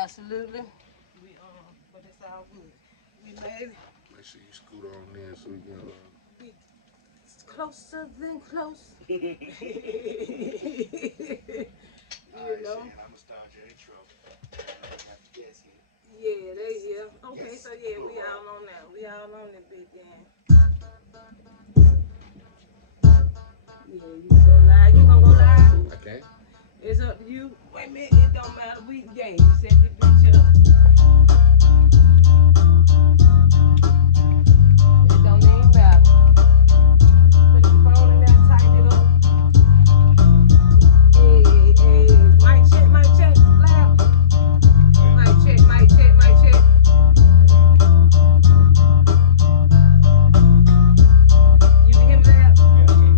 Absolutely. But it's all good. We made it. Make sure you scoot on there so we can. We closer than close. You know. I'm gonna start your intro. Yeah, okay, so yeah, we all on now. We all on the big game. Yeah, you go live. You gonna go live? I can't. It's up to you. Wait a minute, it don't matter. We game. Set the bitch up. It don't even matter. Put your phone in there, tighten it up. Hey, mic check, loud. Mic check. You can hear me loud?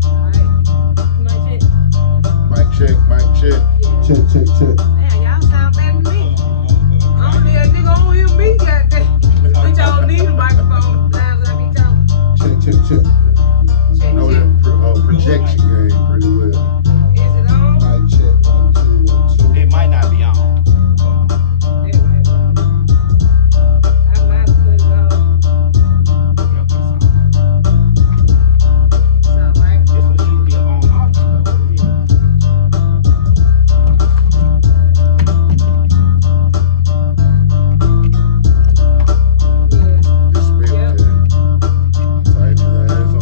Alright. Mic check. Mic check. Yeah. Check. Damn, y'all sound better than me. I don't need a nigga on hear me, goddamn. Bitch, I don't need a microphone. Lines I be talking. Check. Check. Know that projection game pretty well. Is it on? Mic check. 1 2 1 2. It might not be on. That might be. I might have put it on. It's alright. This one should be on off. Yeah. This bit Yep. tighten his ass on.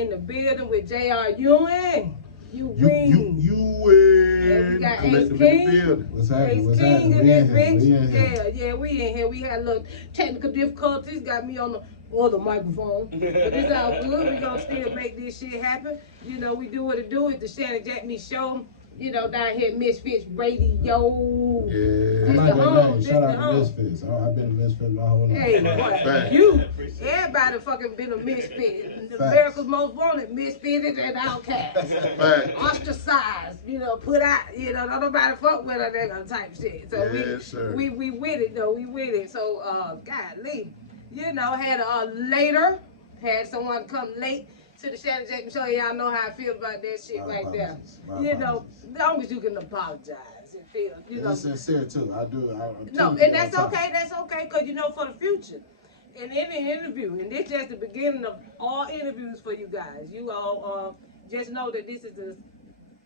in the building with J.R. Ewing. You win. Yeah, we got Ace King. What's Ace happening? King We in in this here. bitch. Yeah, we in here. We had a little technical difficulties. Got me on the other microphone. But it's all good. We gonna still make this shit happen. You know, we do what it do. It's the ShannyJackMeShow. You know, down here at Misfits Radio. Yeah. This I like the that home. name. This Shout the out to home. Misfits. I've been a Misfit my whole life. Hey, what? You. Everybody fucking been a misfit. The America's Most Wanted misfitted and outcast. Ostracized, you know, put out, you know, don't nobody fuck with her, nigga type shit. So we with it though, we with it. So golly, you know, had had someone come late to the ShannyJackMeShow. Y'all know how I feel about that shit right there. You know, as long as you can apologize. You know, it's sincere too. No, and that's okay. That's okay, cause you know for the future, in any interview, and this just the beginning of all interviews for you guys. You all just know that this is the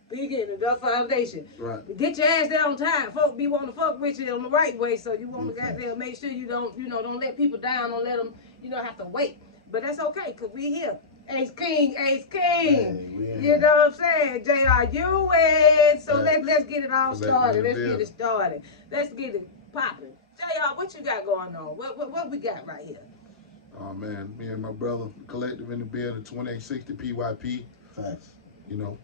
beginning, the foundation. Right. Get your ass there on time. Folk be wanting to fuck with you in the right way, so you want to goddamn make sure you don't let people down, don't let them have to wait. But that's okay, cause we here. Ace King. Hey, You know what I'm saying? J.R. Ewing. So let's get it all started. Let's get it started. Let's get it popping. J.R., what you got going on? What we got right here? Oh man, me and my brother, collective in the building, 2860 PYP. Facts. You know,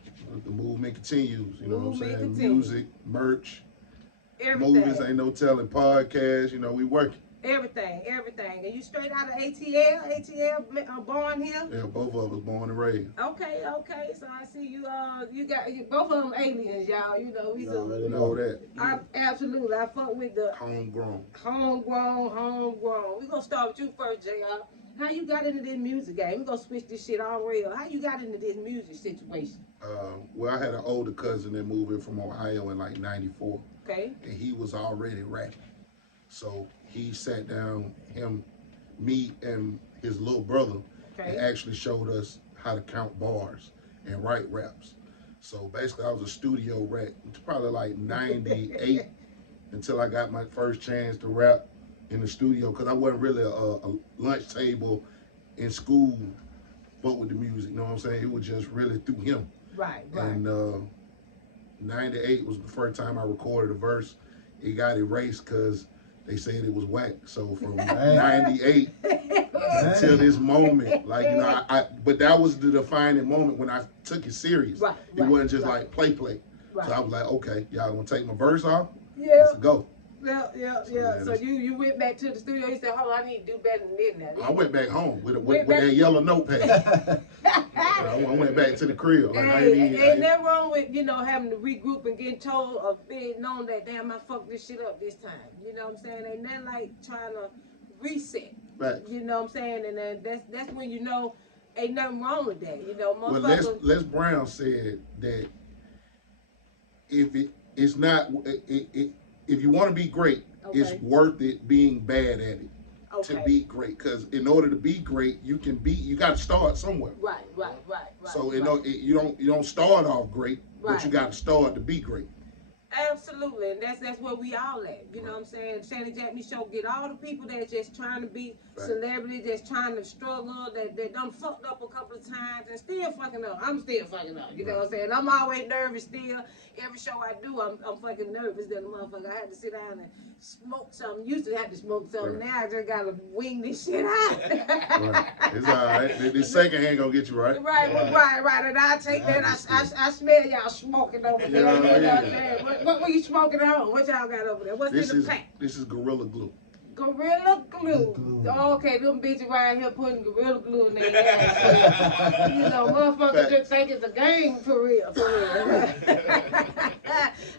the movement continues. You know what I'm saying? Continues. Music, merch, Everything. movies, ain't no telling, podcasts. You know, we working. Everything. And you straight out of ATL born here? Yeah, both of us born and raised. Okay. So I see you. You got both of them aliens, y'all. You know we You know that. Absolutely. I fuck with the Homegrown. We gonna start with you first, J.R. How you got into this music game? We gonna switch this shit all real. How you got into this music situation? Well, I had an older cousin that moved in from Ohio in like '94. Okay. And he was already rapping. So he sat down, me, and his little brother, and actually showed us how to count bars and write raps. So basically, I was a studio rat until probably like '98 until I got my first chance to rap in the studio, because I wasn't really a lunch table in school, but with the music, you know what I'm saying? It was just really through him. Right. And '98 was the first time I recorded a verse. It got erased because they said it was whack. So from '98 until this moment, like, you know, but that was the defining moment when I took it serious. Right. It wasn't just like play. Right. So I was like, okay, y'all gonna take my verse off? Yeah. Let's go. Yeah. So you went back to the studio. You said, "Hold on, I need to do better than this now." I went back home with that yellow notepad. I went back to the crib. Like, ain't nothing wrong with having to regroup and getting told or being known that damn I fucked this shit up this time. You know what I'm saying? Ain't nothing like trying to reset. Right. You know what I'm saying? And then that's when you know ain't nothing wrong with that. You know, well, Les Brown said that if you want to be great, it's worth it being bad at it to be great. Because in order to be great, you got to start somewhere. Right. So you don't start off great, but you got to start to be great. Absolutely, and that's where we all at. You know what I'm saying? ShannyJackMeShow get all the people that's just trying to be celebrities, that's trying to struggle, that done fucked up a couple of times and still fucking up. I'm still fucking up. You know what I'm saying? I'm always nervous still. Every show I do, I'm fucking nervous that the motherfucker. I had to sit down and smoke something. Used to have to smoke something. Now I just gotta wing this shit out. It's all right. This second hand gonna get you right. Right. And I take that. I smell y'all smoking over there. You know what I'm saying? What were you smoking on? What y'all got over there? What's in the pack? This is Gorilla Glue. Gorilla Glue. Oh, okay, them bitches right here putting Gorilla Glue in their ass. You know, motherfuckers just think it's a game for real.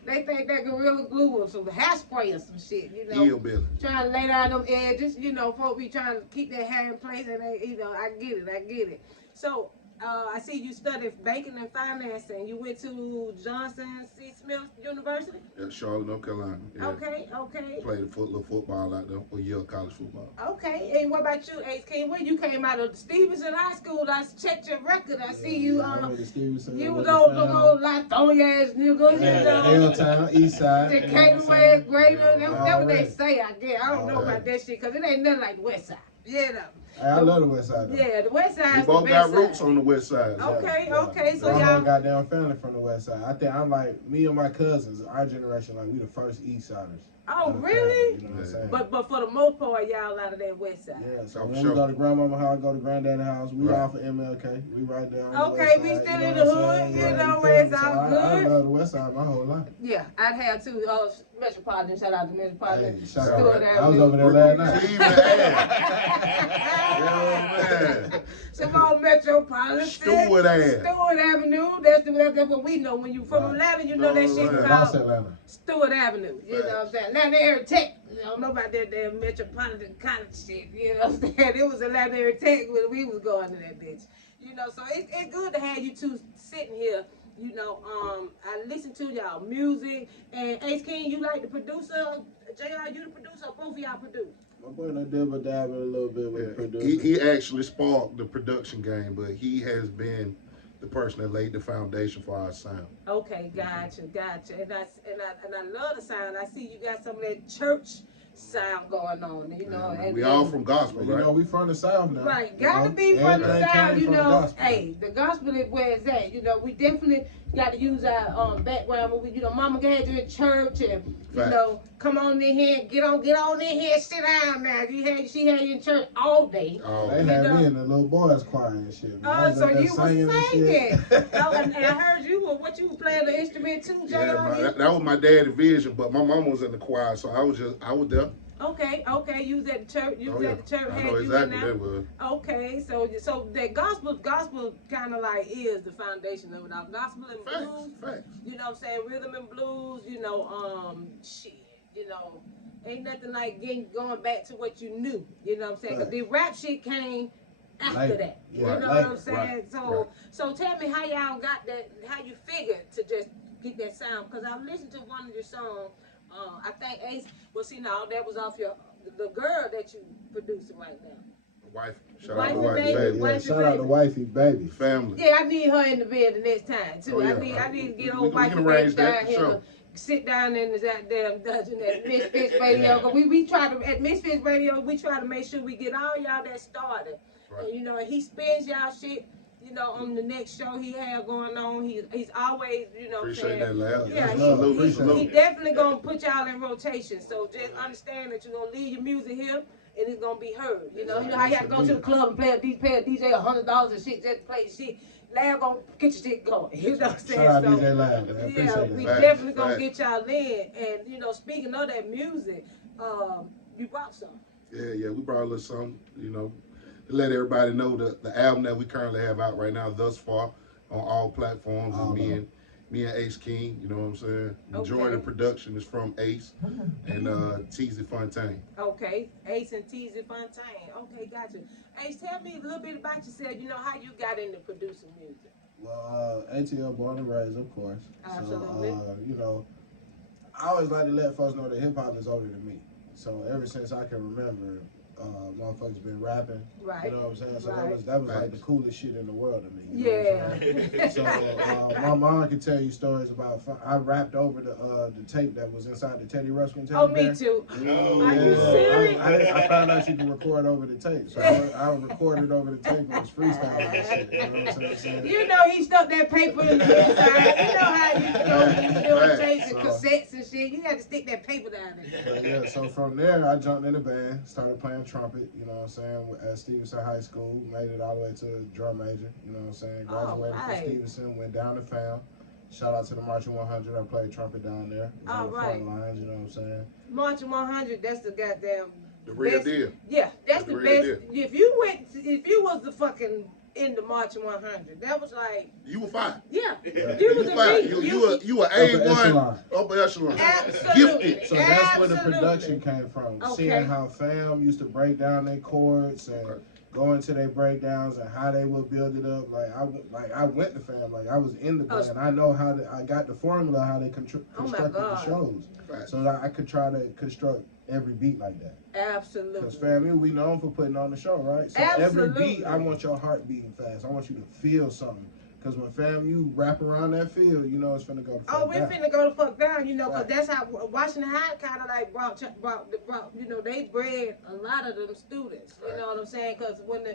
They think that Gorilla Glue was some hairspray or some shit, you know. Hillbilly. Trying to lay down them edges, you know, folks be trying to keep their hair in place, and they, you know, I get it. So, I see you studied banking and financing. You went to Johnson C. Smith University? Yeah, Charlotte, North Carolina. Yeah. Okay. Played a little football out there, a year of college football. Okay, and what about you, Ace King? When you came out of Stevenson High School, I checked your record. I see you, you was old little Lithonia ass nigga, you know. Hilltown, East Side. Decatur West, Greater, that's what they say, I guess. I don't know about that shit, because it ain't nothing like the West Side. You know. Hey, I love the West Side. Though. Yeah, the West Side. We both got roots on the West Side. Okay, yeah. okay. So my y'all whole goddamn family from the West Side. I think I'm like me and my cousins, our generation, like we the first East Siders. Oh, really? Family, you know what I'm saying? But for the most part, y'all out of that West Side. Yeah, so when we go to grandmama house, go to granddaddy house, we all for MLK. We right there on the West Side. We still in the hood, you know, where it's all good. I love the West Side my whole life. Yeah, I'd have to. Metropolitan, shout out to Metropolitan. Hey, shout out. I was over there last night. Man. Some old Metropolitan. Stewart Avenue. That's what we know. When you from Atlanta, you know that shit called Stewart Avenue. You know what I'm saying? Atlanta Area Tech. You don't know about that damn Metropolitan College shit. You know what I'm saying? It was Atlanta Area Tech when we was going to that bitch. You know, so it's good to have you two sitting here. You know, I listen to y'all music, and Ace King, you like the producer, JR, you the producer, or both of y'all produce? My boy done dabbled a little bit with production. He actually sparked the production game, but he has been the person that laid the foundation for our sound. Okay, gotcha. And I love the sound. I see you got some of that church sound going on, you know. Man, we all from gospel, right? You know, we from the South now. Right, gotta be from the South, you know. Hey, the gospel is where it's at. You know, we definitely got to use our background. When we, you know, Mama had you in church, and you know, come on in here, get on in here, sit down now. She had you in church all day. Oh, they had me in the little boys choir and shit. Oh, so you were singing. Oh, and I heard you were playing the instrument too, Jay. Yeah, that was my daddy's vision, but my mama was in the choir, so I was there. Okay, you was at the church. You was at the church. I know exactly what that was. Okay, so that gospel kind of like is the foundation of it. Now, gospel and blues. Facts. You know what I'm saying? Rhythm and blues. You know, shit. You know, ain't nothing like going back to what you knew. You know what I'm saying? Because the rap shit came after that. You know what I'm saying? So tell me how y'all got that. How you figured to just get that sound? Because I listened to one of your songs. I think Ace, well, see, now that was off the girl that you producing right now. Wife. Shout out to wifey, baby. Yeah, shout out to wifey, baby. Family. Yeah, I need her in the bed the next time, too. I need to get old wifey baby down here to sit down in that damn dungeon at Misfits Radio. Because we try to, at Misfits Radio, we try to make sure we get all y'all that started. Right. And, you know, he spins y'all shit. You know, on the next show he had going on, he's always, you know, appreciate that, laugh. Yeah, he definitely gonna put y'all in rotation. So just understand that you're gonna leave your music here and it's gonna be heard. You know how you have to go to the club and pay a DJ $100 and shit just to play shit. Lab gonna get your shit going. You know what I'm saying? Shout out DJ Lab, man. Yeah, we definitely gonna get y'all in. And you know, speaking of that music, you brought some. Yeah, we brought a little something, you know. Let everybody know the album that we currently have out right now thus far on all platforms is me and Ace King, you know what I'm saying? Majority of production is from Ace and Teezy Fontaine. Okay, Ace and Teezy Fontaine. Okay, gotcha. Ace, tell me a little bit about yourself, you know, how you got into producing music. Well, ATL born and raised, of course. Absolutely. So, you know, I always like to let folks know that hip hop is older than me. So ever since I can remember, motherfuckers been rapping, right? You know what I'm saying? So that was like the coolest shit in the world to me. Yeah. So my mom can tell you stories about. I rapped over the tape that was inside the Teddy Ruxpin tape. Oh, me too. Are you serious? I found out you can record over the tape, so I recorded over the tape and was freestyling and shit. You know what I'm saying? You know he stuck that paper in the inside. You know how you do tapes and cassettes and shit. You had to stick that paper down there. Yeah. So from there, I jumped in the band, started playing trumpet, you know what I'm saying, at Stevenson High School, made it all the way to drum major, you know what I'm saying, graduated from Stevenson, went down to FAM. Shout out to the Marching 100, I played trumpet down there. All right. Front lines, you know what I'm saying. Marching 100, that's the goddamn the real deal. Yeah, that's the best. Deal. If you was the fucking in the Marching 100, that was like you were fine. Yeah, you was fine. You were A1 upper echelon. Absolutely. Gifted. So that's where the production came from. Seeing how FAM used to break down their chords and go into their breakdowns and how they would build it up. I went to FAM. Like I was in the band. I know how I got the formula how they constructed the shows. Right. So that I could try to construct every beat like that. Absolutely. Because FAMU, we known for putting on the show, right? So every beat, I want your heart beating fast. I want you to feel something Because when FAMU wrap around that field, you know it's finna go the fuck down. Oh, we're finna go the fuck down, you know, because that's how Washington High kind of like brought, you know, they bred a lot of them students. You know what I'm saying? Because when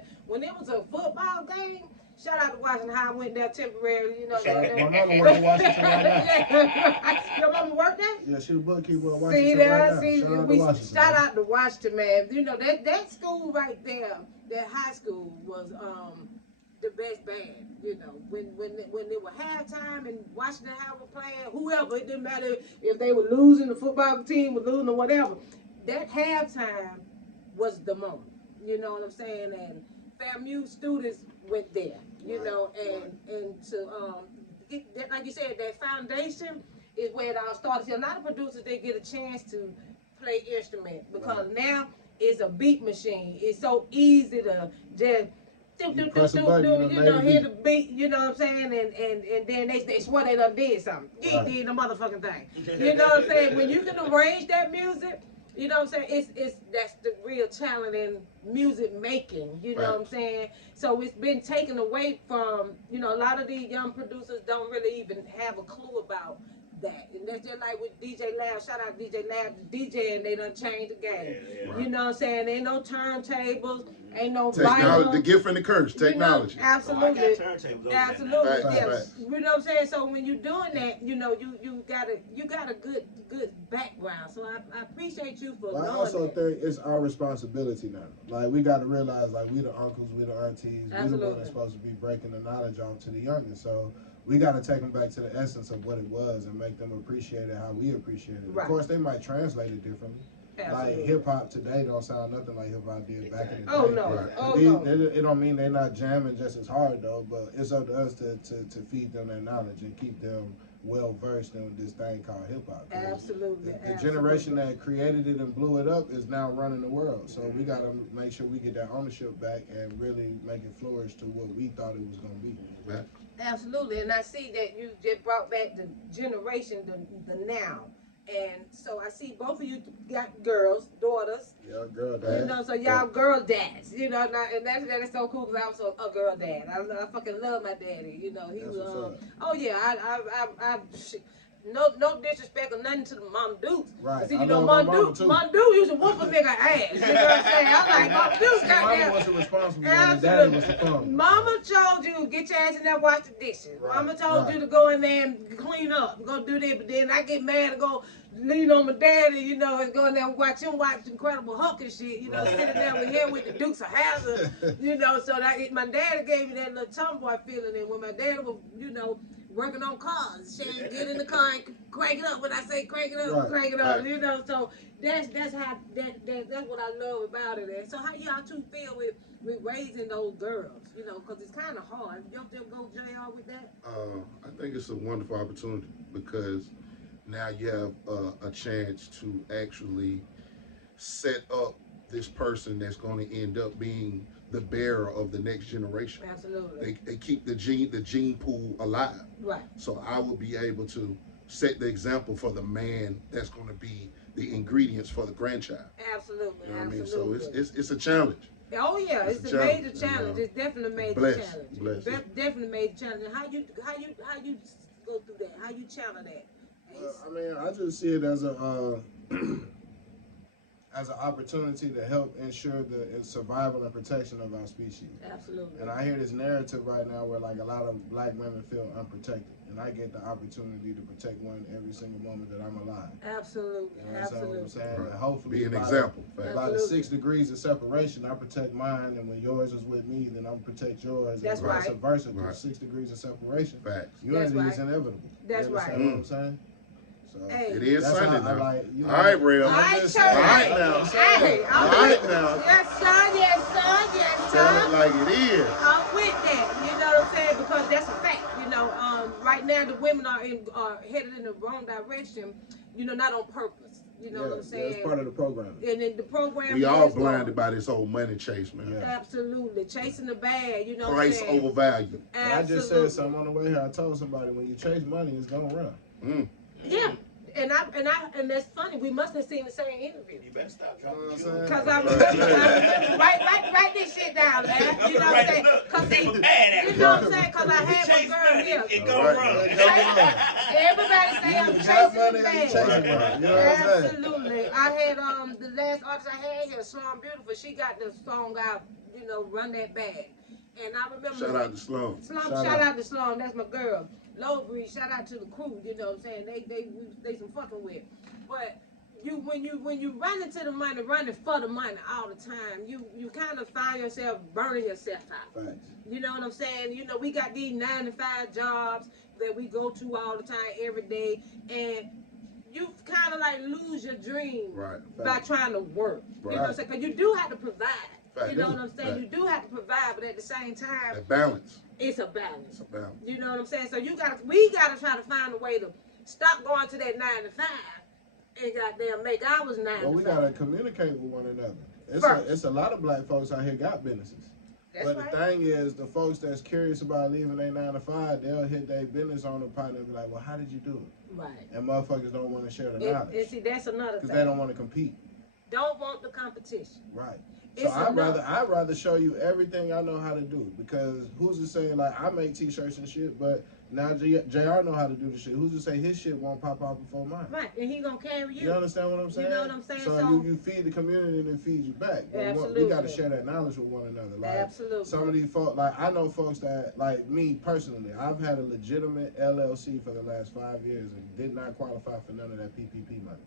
it was a football game, shout out to Washington High, went there temporarily, you know. My mama worked in Washington right now. Your mama worked there? Yeah, she the bookkeeper at Washington See there, right now. Shout out to Washington, man. You know, that school right there, that high school was the best band. You know, when it was halftime and Washington High was playing, whoever, it didn't matter if they were losing, the football team was losing or whatever. That halftime was the moment. You know what I'm saying? And FAMU students went there. You know, and to like you said, that foundation is where it all started. See, a lot of producers, they get a chance to play instrument because now it's a beat machine. It's so easy to just hit the beat, you know what I'm saying? And then they swear they done did something. You ain't did the motherfucking thing. You know what I'm saying? When you can arrange that music, you know what I'm saying? That's the real talent in music making, you know what I'm saying? So it's been taken away from, you know, a lot of these young producers don't really even have a clue about that. And that's just like with DJ Lab. Shout out to DJ Lab, the DJ, and they done changed the game. You know what I'm saying? Ain't no turntables, ain't no vinyl. The gift and the curse, technology. You know, absolutely. Absolutely. Yes. You know what I'm saying? So when you're doing that, you know, you got a good background. So I appreciate you for knowing that. I also think it's our responsibility now. Like, we got to realize, like, we the uncles, we the aunties, we the ones that's supposed to be breaking the knowledge off to the youngest. So we got to take them back to the essence of what it was and make them appreciate it how we appreciate it. Of course, they might translate it differently. Like, hip-hop today don't sound nothing like hip-hop did back in the day. No. It don't mean they're not jamming just as hard, though, but it's up to us to feed them that knowledge and keep them well-versed in this thing called hip-hop. Absolutely. The generation that created it and blew it up is now running the world. So we got to make sure we get that ownership back and really make it flourish to what we thought it was going to be. Absolutely, and I see that you just brought back the generation, the now. And so I see both of you got girls, daughters. Yeah, girl dad. You know, so y'all girl dads. You know, and that's so cool because I was a girl dad. I fucking love my daddy. You know, he was. Oh yeah, I no disrespect or nothing to the Mom Dukes. Right. See, you know, Mom Duke used to whoop a nigga ass. You know what I'm saying? I'm like, Mom Duke's got Mama wasn't responsible. Daddy was the fun. Mama told you get your ass in there, wash the dishes. Right. Mama told you to go in there and clean up, go do that. But then I get mad and go lean on my daddy, you know, and go in there and watch Incredible Hulk and shit. You know, sitting there with him with the Dukes of Hazzard. You know, so my daddy gave me that little tomboy feeling. And when my daddy was, you know, working on cars, Shanny get in the car and crank it up. When I say crank it up, crank it up. You know, so that's what I love about it. And so how y'all two feel with raising those girls? You know, because it's kind of hard. Don't them go JR with that? I think it's a wonderful opportunity because now you have a chance to actually set up this person that's going to end up being the bearer of the next generation. Absolutely. They keep the gene pool alive. Right. So I will be able to set the example for the man that's going to be the ingredients for the grandchild. Absolutely. You know what I mean? Absolutely. So it's a challenge. Oh yeah, it's a major challenge. It's definitely a major challenge. Blessed. Definitely a major challenge. How you go through that? How you challenge that? I mean, I just see it as a as an opportunity to help ensure the survival and protection of our species. Absolutely. And I hear this narrative right now where like a lot of black women feel unprotected, and I get the opportunity to protect one every single moment that I'm alive. Absolutely. You know Absolutely. what I'm saying? And hopefully, be an example. By the 6 degrees of separation, I protect mine, and when yours is with me, then I'm protect yours. That's and right. Vice versa. Right. 6 degrees of separation. Facts. Unity is inevitable. That's right. You know what I'm saying? So, hey, it is Sunday now. Like, you know, all right, Real. All right, all right now. Hey, all right now. Yes, son. Yes, son. Yes, son. Tell it like it is. I'm with that. You know what I'm saying? Because that's a fact. You know, right now the women are headed in the wrong direction. You know, not on purpose. You know what I'm saying? Yeah, it's part of the program. And then the program. We all blinded by this whole money chase, man. Yeah. Absolutely, chasing the bag. You know, price over value. I just said something on the way here. I told somebody when you chase money, it's gonna run. Yeah. and that's funny. We must have seen the same interview. You better stop dropping. Cause I remember, write this shit down, man. You know what I'm saying? Cause see, you know what I'm saying? Cause I had my girl here. It go wrong. Everybody say I'm chasing the bag. Absolutely. I had the last artist I had here, Slum Beautiful. She got the song out, Run That Bag. And I remember. Shout out to Slum. Shout out to Slum. That's my girl. Low Breeze. Shout out to the crew. You know what I'm saying? They some fucking with. But when you run into the money, running for the money all the time, you kind of find yourself burning yourself out. Right. You know what I'm saying? We got these 9-to-5 jobs that we go to all the time, every day, and you kind of like lose your dream by trying to work. You know what I'm saying? Because you do have to provide. You know what I'm saying? You do have to provide, but at the same time, that balance. It's a balance. You know what I'm saying? So we gotta try to find a way to stop going to that 9-to-5 and goddamn make ours 9 to 5. Well, we gotta communicate with one another. It's a lot of black folks out here got businesses. That's but the thing is, the folks that's curious about leaving their 9-to-5, they'll hit their business owner partner and be like, well, how did you do it? Right. And motherfuckers don't want to share the knowledge. And see, that's another thing. Because they don't want to compete. Don't want the competition. Right. So I'd rather show you everything I know how to do, because who's to say, like, I make t-shirts and shit, but now JR know how to do the shit. Who's to say his shit won't pop out before mine? Right, and he gonna carry you. You understand what I'm saying? You know what I'm saying? So you feed the community and it feeds you back. But absolutely. We got to share that knowledge with one another. Like, absolutely. Some of these folks, like, I know folks that, like me personally, I've had a legitimate LLC for the last 5 years and did not qualify for none of that PPP money.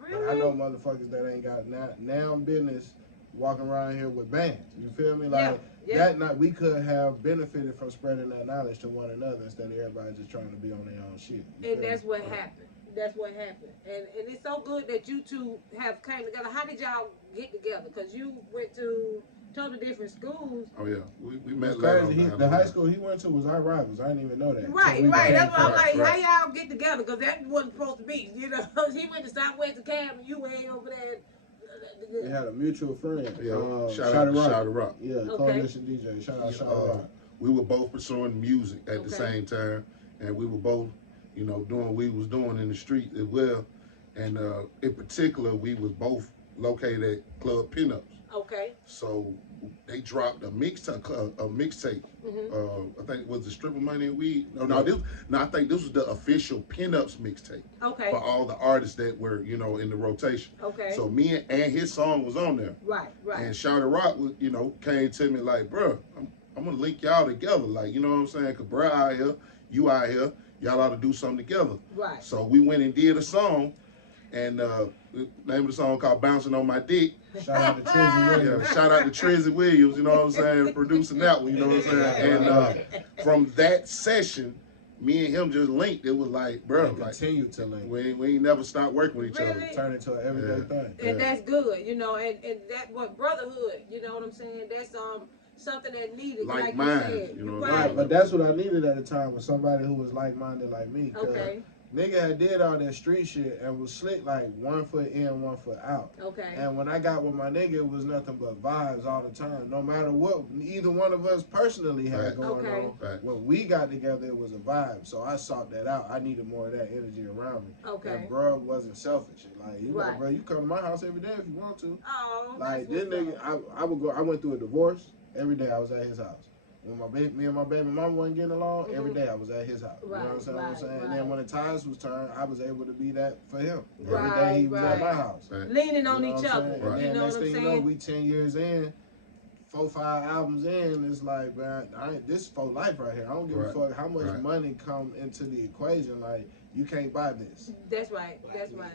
Really? But I know motherfuckers that ain't got now business walking around here with bands. You feel me? Like that night we could have benefited from spreading that knowledge to one another instead of everybody just trying to be on their own shit. And that's what happened. That's what happened. And it's so good that you two have came together. How did y'all get together? Because you went to totally different schools. Oh yeah, we met. The high school he went to was our rivals. I didn't even know that. Right. That's why I'm like, how y'all get together? Because that wasn't supposed to be. He went to Southwest Academy. You went over there. We had a mutual friend. Yeah, shout out to Rock. Yeah, Coalition DJ. Shout out Rock. We were both pursuing music at the same time, and we were both, doing what we was doing in the street as well. And in particular, we was both located at Club Pinups. Okay. So they dropped a mixtape. I think it was the Stripper Money and Weed. I think this was the official Pinups mixtape. Okay. For all the artists that were, in the rotation. Okay. So me and his song was on there. Right. And Shawty Rock, came to me like, bruh, I'm gonna link y'all together. Like, you know what I'm saying? Cause bruh out here, you out here, y'all ought to do something together. Right. So we went and did a song, and the name of the song called Bouncing on My Dick. Shout out to Trizzy Williams. Yeah, shout out to Trizzy Williams, you know what I'm saying, producing that one, you know what I'm saying? And from that session, me and him just linked. It was like, bro, continue to link. We ain't never stopped working with each other. Turn into an everyday thing. And that's good, and that what brotherhood, you know what I'm saying? That's something that needed, like you said. Right, but that's what I needed at the time, was somebody who was like-minded like me. Okay. Nigga had did all that street shit and was slick like 1 foot in, 1 foot out. Okay. And when I got with my nigga, it was nothing but vibes all the time. No matter what either one of us personally had going on. Right. When we got together, it was a vibe. So I sought that out. I needed more of that energy around me. Okay. And bro wasn't selfish. Like, bro, you come to my house every day if you want to. Oh, like this nigga, I went through a divorce. Every day I was at his house. When me and my baby mama wasn't getting along, every day I was at his house. Right, you know what I'm saying? Right. And then when the tides was turned, I was able to be that for him. Right, every day he was at my house. Right. Leaning on each other. Right. You know what I'm saying? You know, we 10 years in, 4, 5 albums in, it's like, man, this is for life right here. I don't give a fuck how much money come into the equation. Like, you can't buy this. That's right. That's right.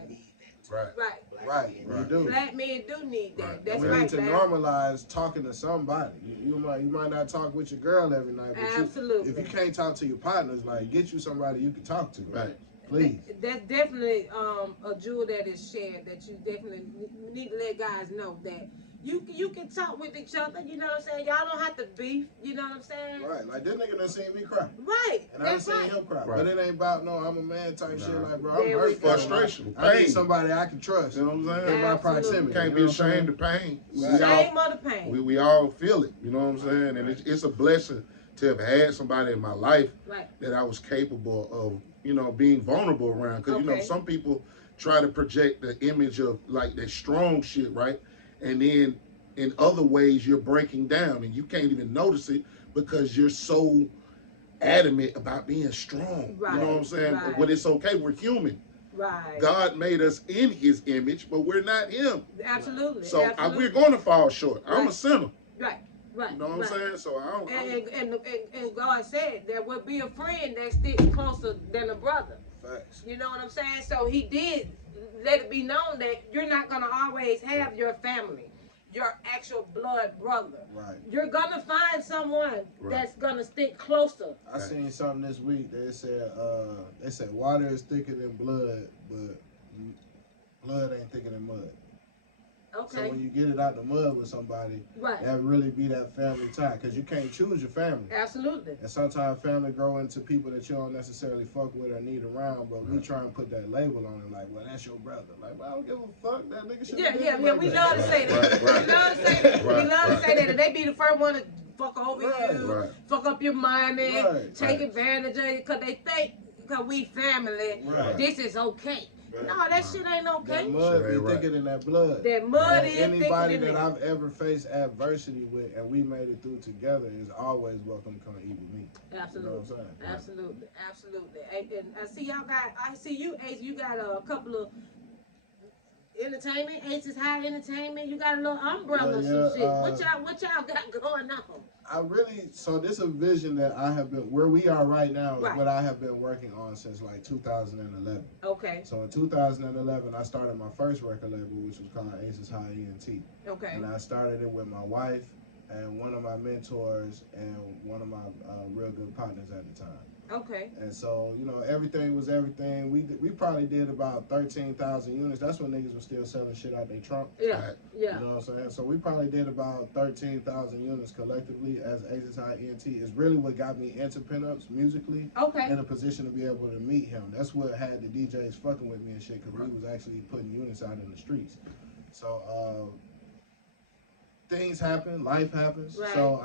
Right. You do. Black men do need that. That's we right. need to normalize talking to somebody. You might not talk with your girl every night, but absolutely. If you can't talk to your partners, like, get you somebody you can talk to. Right. Please. That's definitely a jewel that is shared, that you definitely need to let guys know that you can talk with each other, you know what I'm saying? Y'all don't have to beef, you know what I'm saying? Right, like this nigga done seen me cry. Right. And I done seen him cry. But it ain't about no I'm a man type shit, like, bro, I'm There hurt. Frustration. I need somebody I can trust. You know what I'm saying? In my proximity. Can't be ashamed of pain. Shame of the pain. We all feel it, you know what I'm saying? And it's a blessing to have had somebody in my life right. that I was capable of, you know, being vulnerable around. Because, you know, some people try to project the image of like that strong shit, right? And then in other ways, you're breaking down and you can't even notice it because you're so adamant about being strong. Right. You know what I'm saying? Right. But it's okay. We're human. Right. God made us in his image, but we're not him. Absolutely. So Absolutely. we're going to fall short. Right. I'm a sinner. Right. Right. You know what I'm saying? So I don't. And God said there would be a friend that sticks closer than a brother. Facts. You know what I'm saying? So he did let it be known that you're not gonna always have your family, your actual blood brother. Right. You're gonna find someone that's gonna stick closer. I seen something this week. They said water is thicker than blood, but blood ain't thicker than mud. Okay. So when you get it out the mud with somebody, that really be that family tie, because you can't choose your family. Absolutely. And sometimes family grow into people that you don't necessarily fuck with or need around, but we try and put that label on it, like, well, that's your brother. Like, well, I don't give a fuck. That nigga should. Yeah. We love to say that. We love to say that. We love to say that. And they be the first one to fuck over you, fuck up your money, take advantage of it, because they think because we family, this is okay. No, that shit ain't okay. That mud be thicker than that blood. That mud is thicker than anybody that I've ever faced adversity with and we made it through together is always welcome to come eat with me. Absolutely. You know what I'm saying? Absolutely. And I see y'all got, I see you, Ace, you got a couple of entertainment, Ace's High Entertainment. You got a little umbrella or some shit. What y'all got going on? So this is a vision that I have been, where we are right now is what I have been working on since like 2011. Okay. So in 2011, I started my first record label, which was called Ace's High ENT. Okay. And I started it with my wife and one of my mentors and one of my real good partners at the time. Okay. And so, you know, everything was everything. We probably did about 13,000 units. That's when niggas were still selling shit out their trunk. Yeah. You know what I'm saying? So we probably did about 13,000 units collectively as Ace's High ENT. It's really what got me into pinups musically. Okay. In a position to be able to meet him. That's what had the DJs fucking with me and shit, because we was actually putting units out in the streets. So things happen, life happens. Right. So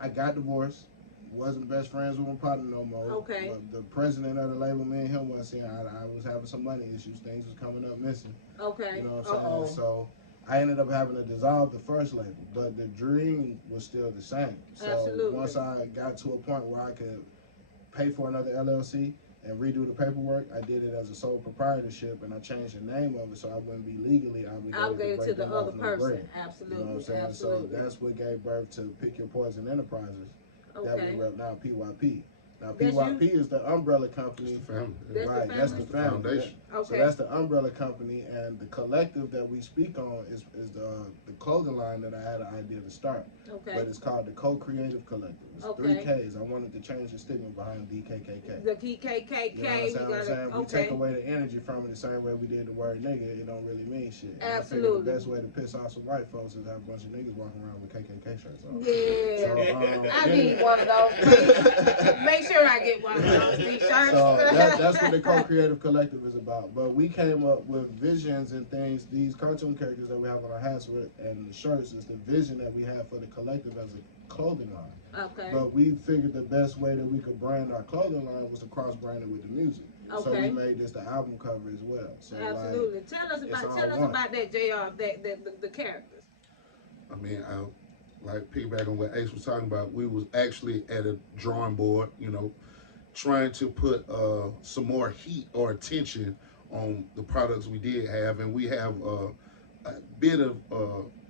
I got divorced. Wasn't best friends with my partner no more. Okay. But the president of the label, me and him wasn't seeing I was having some money issues. Things was coming up missing. Okay. You know what I'm saying? So I ended up having to dissolve the first label, but the dream was still the same. So Absolutely. Once I got to a point where I could pay for another LLC and redo the paperwork, I did it as a sole proprietorship, and I changed the name of it so I wouldn't be legally obligated to the other person. Absolutely. You know what I'm saying? Absolutely. So that's what gave birth to Pick Your Poison Enterprises. Okay. That we rep now, PYP. Now, PYP is the umbrella company. That's the family. Foundation. Okay. So that's the umbrella company, and the collective that we speak on is the clothing line that I had an idea to start. Okay. But it's called the Co-Creative Collective. It's 3 Ks. I wanted to change the stigma behind DKKK. The KKK. You know what I'm saying? We take away the energy from it the same way we did the word nigga. It don't really mean shit. Absolutely. The best way to piss off some white folks is have a bunch of niggas walking around with KKK shirts on. Yeah. So, I need one of those, please. Make sure I get one of those t-shirts. So that's what the Co-Creative Collective is about. But we came up with visions and things, these cartoon characters that we have on our hats with, and the shirts is the vision that we have for the collective as a clothing line. Okay. But we figured the best way that we could brand our clothing line was to cross-brand it with the music. Okay. So we made this the album cover as well. So absolutely. Tell us about that, JR, the characters. I mean, like piggyback on what Ace was talking about, we was actually at a drawing board, you know, trying to put some more heat or attention on the products we did have, and we have a bit of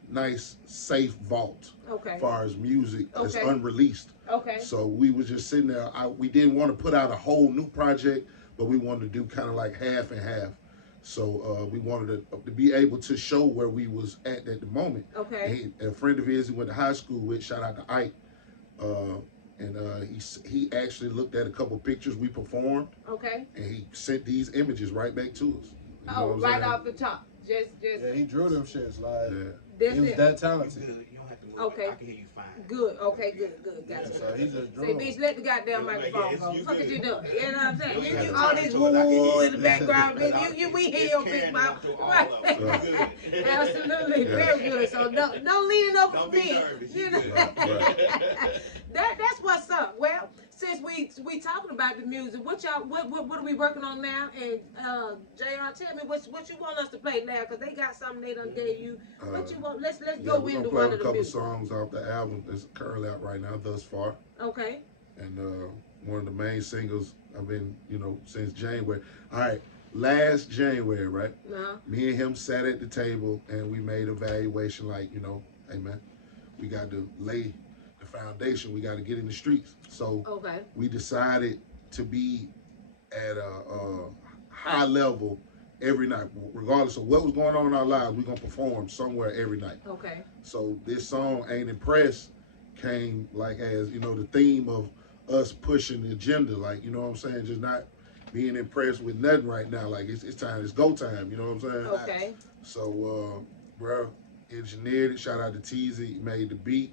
nice, safe vault as far as music that's unreleased. Okay. So we was just sitting there. We didn't want to put out a whole new project, but we wanted to do kind of like half and half. So we wanted to be able to show where we was at the moment. Okay. And a friend of his he went to high school with, shout out to Ike, and he actually looked at a couple pictures we performed. Okay. And he sent these images right back to us. You know right off the top. Just yeah, he drew them shits like he was that talented. You don't have to well. Okay. I can hear you fine. Good. Okay. Good. Gotcha. So he just Say, bitch, let the goddamn microphone go. you Fuck good. it, you doing? You know what I'm saying? Yeah. You all this So I can hear woo you. in the background, bitch. We hear your big mouth. Right. Good. Absolutely, Yeah. very good. So don't lean it over Don't for be me. nervous. You know. That's what's up. Well, since we talking about the music, what are we working on now? And JR, tell me what you want us to play now, because they got something they done gave you. What you want? Let's go we're into gonna play one a of the couple music. songs off the album that's currently out right now, thus far. Okay. And one of the main singles I've been, since January. All right, last January, right? Me and him sat at the table and we made an evaluation, like, hey man, we got to lay the foundation. We got to get in the streets. So we decided to be at a high level every night, regardless of what was going on in our lives. We're gonna perform somewhere every night. Okay. So this song, Ain't Impressed, came like as the theme of us pushing the agenda, like, you know what I'm saying, just not being impressed with nothing right now. Like it's time, it's go time, you know what I'm saying? Okay. So bro engineered it. Shout out to Teasy, made the beat,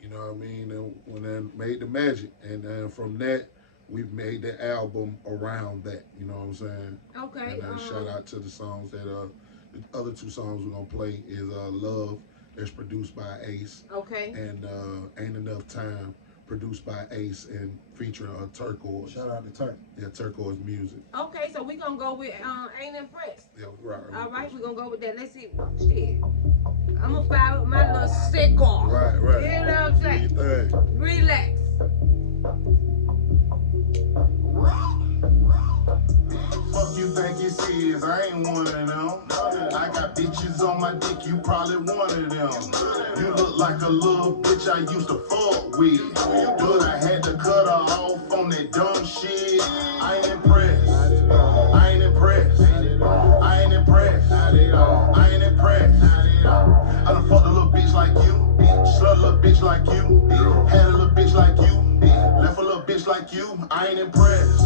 you know what I mean, and then made the magic, and then from that we've made the album around that, you know what I'm saying? Okay. And then shout out to the songs that the other two songs we're gonna play is Love, that's produced by Ace. Okay. And Ain't Enough Time, produced by Ace and featuring Turquoise. Shout out to Turk. Yeah, Turquoise music. Okay, so we're gonna go with Ain't Impressed. Yeah, right. All right, we're gonna go with that. Let's see. Shit. I'm gonna fire with my little cigar. Right. You know what I'm saying? Relax. Fuck you think this is? I ain't one of them. I got bitches on my dick, you probably one of them. You look like a little bitch I used to fuck with, but I had to cut her off on that dumb shit. I ain't impressed. I ain't impressed. I ain't impressed. I ain't impressed. I done fucked a little bitch like you, slut a little bitch like you, had a little bitch like you, left a little bitch like you. I ain't impressed.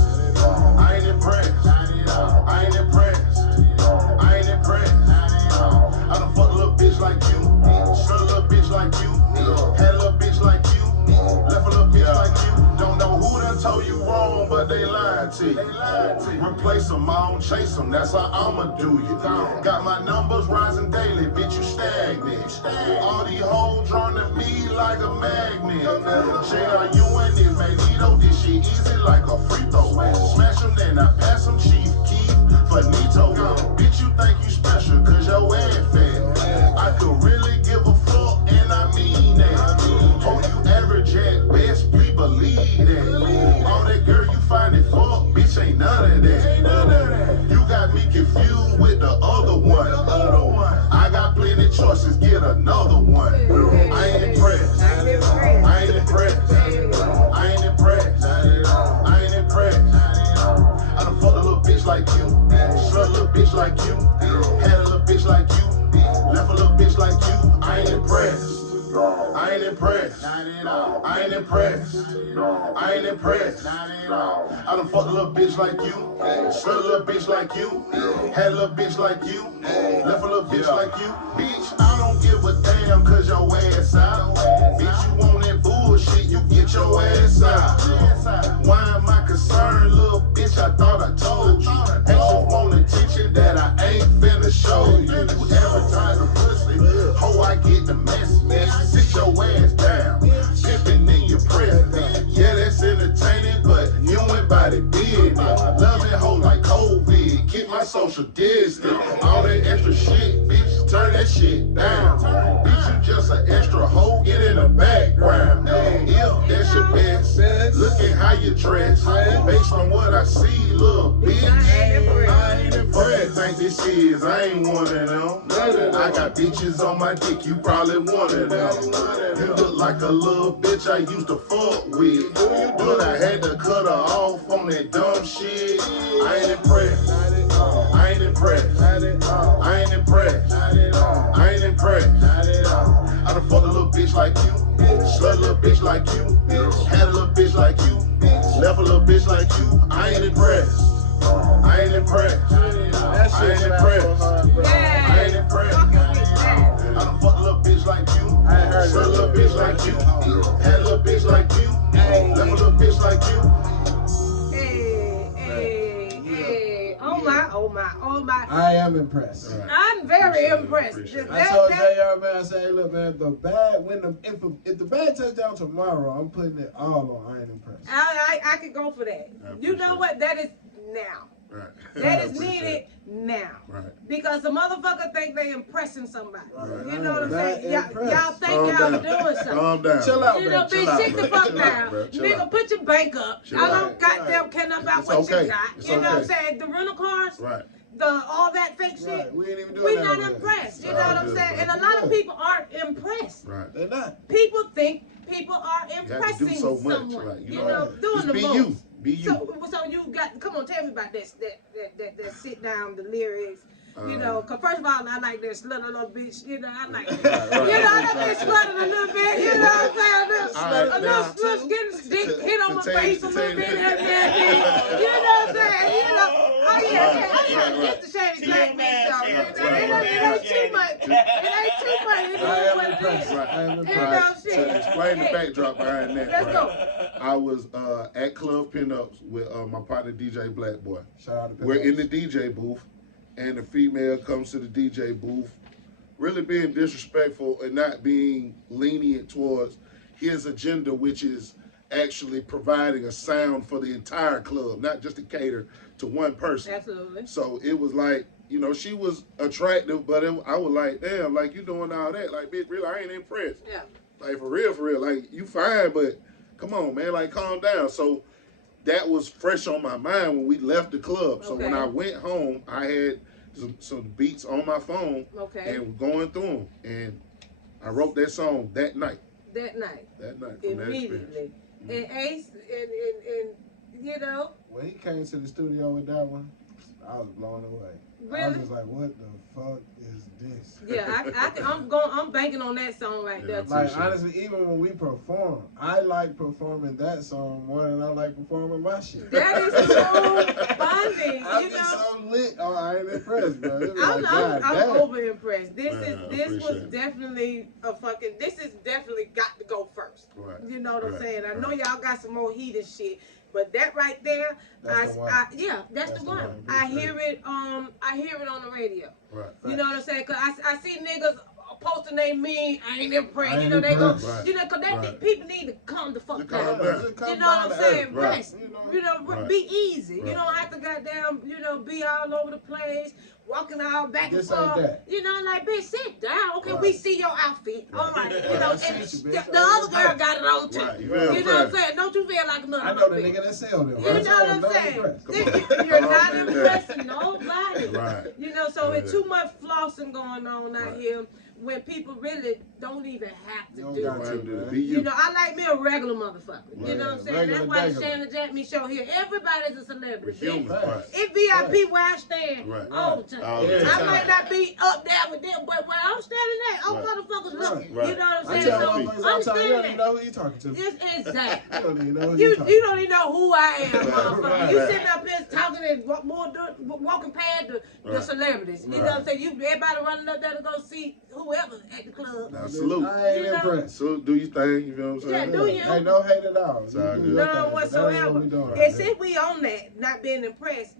I ain't impressed. I ain't impressed. I ain't impressed. I done fucked a little bitch like you, slut a little bitch like you, had a little bitch like you, left a little bitch like you. Don't know who done told you wrong, but they lied to you. Replace them, I don't chase them, that's how I'ma do you. Got my numbers rising daily, bitch, you stagnant. All these hoes drawn to me like a magnet. J.R.U. and this Magneto, this shit easy like a free throw. Smash them, then I pass them, Chief Keef, Finito. Bitch, you think you special, cause your ass fat. I could really give a fuck, and I mean that. Oh, you average at best, please believe that. All that girl you find it fuck, bitch, ain't none of that. You got me confused with the other one. I got plenty choices, get another one. I ain't impressed. I ain't impressed. I ain't impressed. I ain't impressed. I done fucked a little bitch like you, slut a little bitch like you, had a little bitch like you, left a little bitch like you. I ain't impressed. I ain't impressed. I ain't impressed. I ain't impressed. I done fucked a little bitch like you, slut a little bitch like you, had a little bitch like you, left a little bitch like you. Bitch, I don't give a damn cause your ass out. Bitch, you want that bullshit, you get your ass out. Why am I concerned, little bitch? I thought I told you. Extra want attention that I ain't finna show you. You advertise a pussy, ho, I get the message. Sit your ass down, pimpin' in your presence. Yeah, that's entertaining, but you ain't body business. Love it, ho, like COVID. Keep my social distance. All that extra shit, bitch, turn that shit down. Bitch, you just an extra hoe, get in the background. If that's your best, look at how you dress. Based on what I see, little bitch, I ain't impressed. Think this is, I ain't one of them. I got bitches on my dick, you probably one of them. You look like a little bitch I used to fuck with, but I had to cut her off on that dumb shit. I ain't impressed. I ain't impressed. I ain't impressed. I ain't impressed. I done fucked a little bitch like you, slut a little bitch like you, had a little bitch like you, left a little bitch like you. I ain't impressed. I ain't impressed. I ain't impressed. I ain't impressed. I done fucked a little bitch like you, slut a little my. I am impressed. Right. I'm very impressed. I told JR, man, I said, hey, look, man, if the bag touchdown tomorrow, I'm putting it all on. I ain't impressed. I could go for that. You know what? That is now. Right. That is needed now. Right. Because the motherfucker think they impressing somebody. Right. You know what I'm saying? Y'all Y'all think y'all doing something. Calm down. Chill out, You know, bitch, sit the fuck down. Nigga, put your bank up. I don't goddamn care nothing about what you got. You know what I'm saying? The rental cars, Right. all that fake shit. Right. We ain't even doing We that not over there. impressed. You know what I'm saying? And a lot of people aren't impressed. Right. They're not. People think people are You have to impressing do so much. someone. Right. You know, doing Just the be most. you. Be you. So you got, come on, tell me about that sit down, the lyrics. You know, cause first of all, I like that slut little bitch. You know, I like that. You know, that bitch slutted a little bit. You know what I'm saying? A little slut getting dick hit on my face a little bit. You know what I'm saying? You know, oh yeah, it's the ShannyJackMeShow. It ain't too much. It ain't too much. It is what it is. Right. I am You impressed. know, shit. To explain the backdrop behind that. Let's right? go. I was at Club Pinups with my partner DJ Black Boy. Shout out to We're in the Pinups. DJ booth, and the female comes to the DJ booth, really being disrespectful and not being lenient towards his agenda, which is actually providing a sound for the entire club, not just to cater to one person. Absolutely. So it was like, you know, she was attractive, but I was like, damn, like you doing all that, like bitch, really, I ain't impressed. Yeah. Like for real, like you fine, but come on, man, like calm down. So that was fresh on my mind when we left the club. So when I went home, I had some beats on my phone and going through them, and I wrote that song that night. That night. From Immediately. And Ace, and you know. When he came to the studio with that one, I was blown away. Really? I was just like, what the fuck is this? Yeah, I'm banking on that song right there too. Like honestly, even when we perform, I like performing that song more than I like performing my shit. That is so funny. I'm You just know, so lit. Oh, I ain't impressed, bro. It was I'm like, I'm God over impressed. This Man, was definitely this is definitely got to go first. Right. You know what I'm saying? I know Right. y'all got some more heat and shit, but that right there, That's the one. that's the one. I hear it on the radio. Right. You know what I'm saying? Cause I see niggas posting they mean, I ain't impressed. I ain't You know, they go, impressed. you know, cause Right. people need to calm the fuck calm down. down. You know what I'm saying? Right. Rest. You know, Right. be easy. Right. You don't have to goddamn, you know, be all over the place, walking all back and This ain't forth. that. You know, like, bitch, sit down. Okay, Right. we see your outfit. All right. You know, I see and you, bitch. the other girl got it on too. Right. You know what I'm saying? Don't you feel like another I know the bitch? nigga that sell them. You Right? know So what I'm I'm not saying? impressed. You're not Calm down. impressing nobody. Right. You know, so it's Yeah. too much flossing going on out Right. here when people really don't even have to You do don't it. got to, man. Be You you. know, I like me a regular motherfucker. You Right. know what I'm saying? Regular, That's why the regular. ShannyJackMeShow here. Everybody's a celebrity. We're human. Right. Right. It's VIP where I stand Right. all the time. All the I time. might not be up there with them, but where I'm standing at, all Right. motherfuckers looking. Right. You know what I'm I saying? tell So motherfuckers all the time, you don't understand even know that. who you talking to. It's exactly. You don't even know who You you talking don't even know who I am, motherfucker. Right. You sitting up here talking and walking past the Right. celebrities. You know what I'm saying? Everybody running up there to go see whoever at the club. Now, to. salute. I ain't You know? impressed. So do you think, you know what I'm Yeah, saying? do you? Ain't no hate at all. It's all You do good. your None thing, but that ain't whatsoever. what we doing. And since we on that, not being impressed,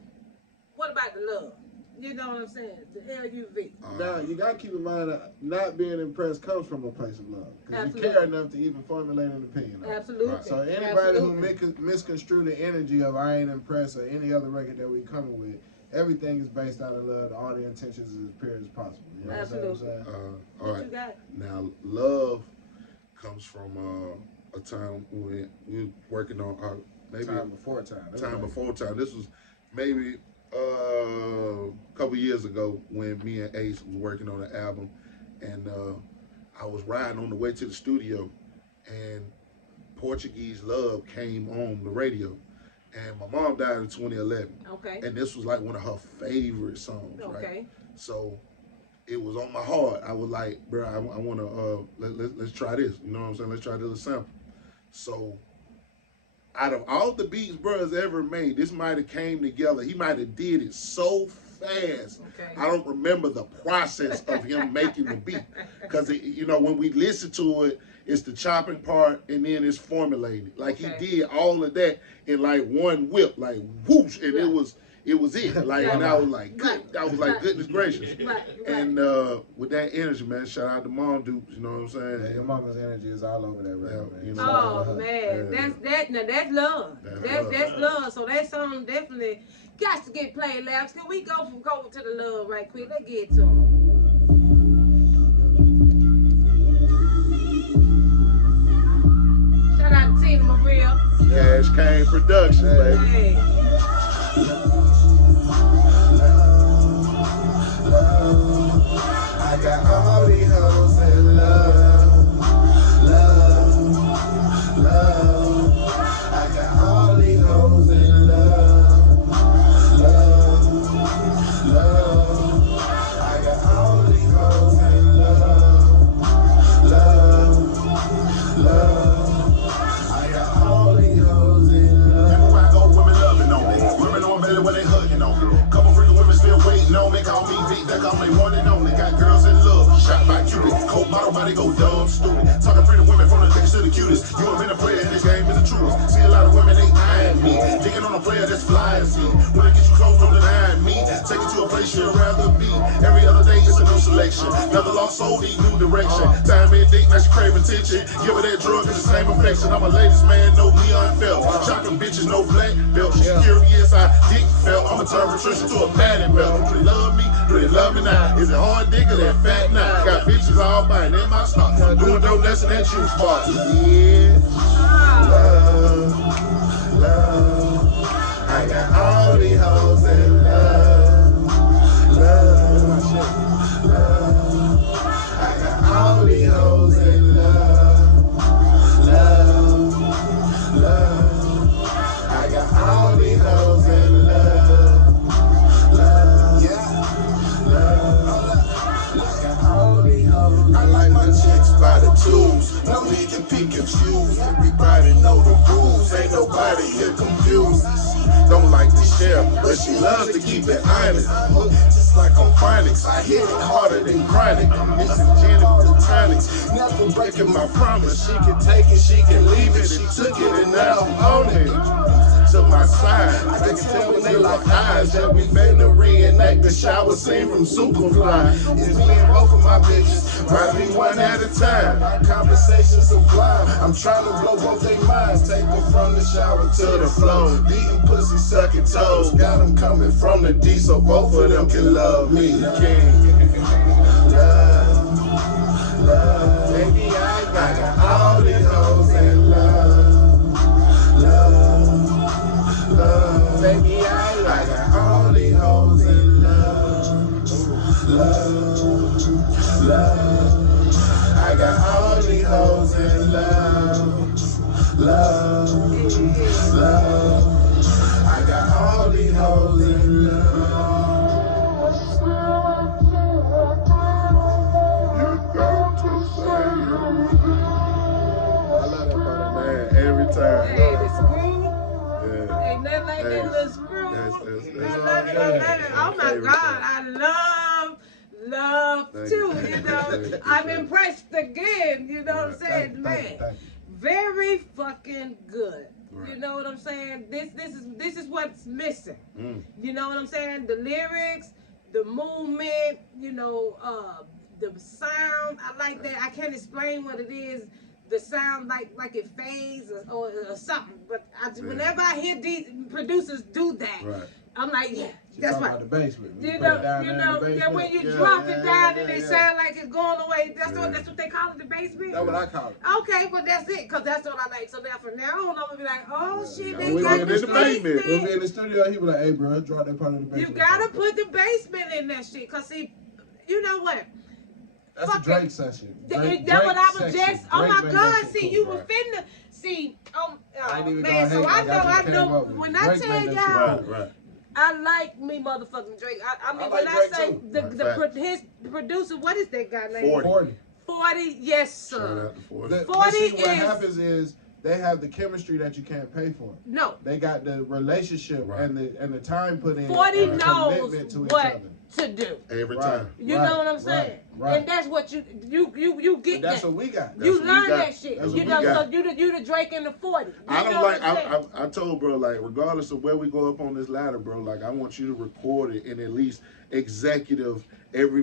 what about the love? You know what I'm saying? The LUV. Now, you got to keep in mind that not being impressed comes from a place of love. Because you Absolutely. care enough to even formulate an opinion. on it. Absolutely. Right. So anybody Absolutely. who misconstrue the energy of I ain't impressed or any other record that we coming with, everything is based out of love. All the intentions is as pure as possible. You know what I'm Absolutely. saying? All What right. you got? Now, love comes from a time when we were working on maybe Time before time. That's time right. before time. This was maybe a couple years ago when me and Ace was working on an album, and I was riding on the way to the studio, and Portuguese Love came on the radio, and my mom died in 2011, Okay. and this was like one of her favorite songs, right? Okay. So it was on my heart. I was like, bro, I want to let's try this. You know what I'm saying? Let's try this sample. So out of all the beats brothers ever made, this might have came together. He might have did it so fast. Okay. I don't remember the process of him making the beat, because you know when we listen to it, it's the chopping part, and then it's formulated. Like he did all of that in like one whip, like whoosh, and it was it. Like, and I was like, good. I was like, goodness gracious. And with that energy, man, shout out to Mom Dukes. You know what I'm saying? Yeah, your mama's energy is all over that rap, man. You know, oh man, that's love. That's love. So that song definitely got to get played, Labs. Can we go to the love right quick? Let's get to them. Shout out to Tina Maria. Cash Kane Productions, baby. Hey. I got all these hoes in love, love, love. I got all these hoes in love, love, love. I got all these hoes in love, love, love. I got all these hoes in love. Everywhere I go, women loving on me. Women on belly when they hugging on me. Couple freaking women still waiting on me. Call me Big Duck, I'm they one and only. Got girls in love, shot by Cupid. Cold model body go dumb, stupid. Talking pretty women from the thickest to the cutest. You have been a player in this game is the truest. See a lot of women, they eyeing me. Digging on a player that's flying see. When it gets you close, don't deny me. Take it to a place you'd rather be. Every other day it's a new selection. Never lost soul, need new direction. Time and date, now she craving attention. Give her that drug, it's the same affection. I'm a ladies man, no neon felt. Shocking bitches, no black belt. She's curious, I dick felt. I'ma turn Patricia to a patty belt. Do they love me? Do they love me now? Is it hard dick or that fat now? Got bitches all biting in my stock. Doing dope less than that juice bar. Yeah. Love, love. I got all these hoes in love, love, love. I got all these hoes in love, love, love. I got all these hoes in love, love, yeah, love. I got all these hoes. I like my chicks by the tools. No need to pick and choose. Everybody know the rules. Ain't nobody here confused. Don't like to share, but she loves to keep it honest. Just like on phonics, I hit it harder than chronic. I'm missing Jennifer tonics, never breaking my promise. She can take it, she can leave it. She took it and now I'm on it. To my side, I can tell when they lock eyes that we finna reenact the shower scene from Superfly. It's me and both of my bitches, might be one at a time. Our conversations sublime. I'm trying to blow both their minds. Take them from the shower to the floor. Beating pussy, sucking toes. Got them coming from the D so both of them can love me. King. Love, love. Baby, I got all these hoes in love, love, love. Baby, I got all these hoes in love, love, love. I got all these hoes in love, love, love. I got all these hoes in love. You got to say you do. I love that part, man. Every time. Hey, the screw. Yeah. Ain't nothing like that little screw. I love it. I love it. Oh my God, I love too. You know, I'm impressed again. You know what I'm saying, man? Very fucking good. You know what I'm saying? This is what's missing. You know what I'm saying? The lyrics, the movement, you know, the sound. I like that. I can't explain what it is. The sound like it fades or something. But whenever I hear these producers do that, I'm like, yeah, that's right. The basement. You know, when you drop it down and it sound like it's going away. That's what they call it, the basement. That's what I call it. Okay, well that's it, cause that's what I like. So now from now on, I'm gonna be like, oh shit, they We'll got the be basement. We'll be in the studio. He be like, hey, bro, drop that part of the basement. You gotta put the basement in that shit, cause see, you know what? That's a Drake session. That's what I was just. Oh my God! See, you were finna. See, man. So I know. When I tell y'all, I like me, motherfucking Drake. I mean, when I say his producer, what is that guy name? 40. Yes, sir. 40 is. What happens is they have the chemistry that you can't pay for. No. They got the relationship and the time put in. 40 knows to what. each other. to do. Every time. You know what I'm saying? Right. And that's what you get. But that's what we got. You learn that shit. That's You know, so you the Drake in the 40. I don't like. I told bro, like, regardless of where we go up on this ladder, bro, like, I want you to record it and at least executive every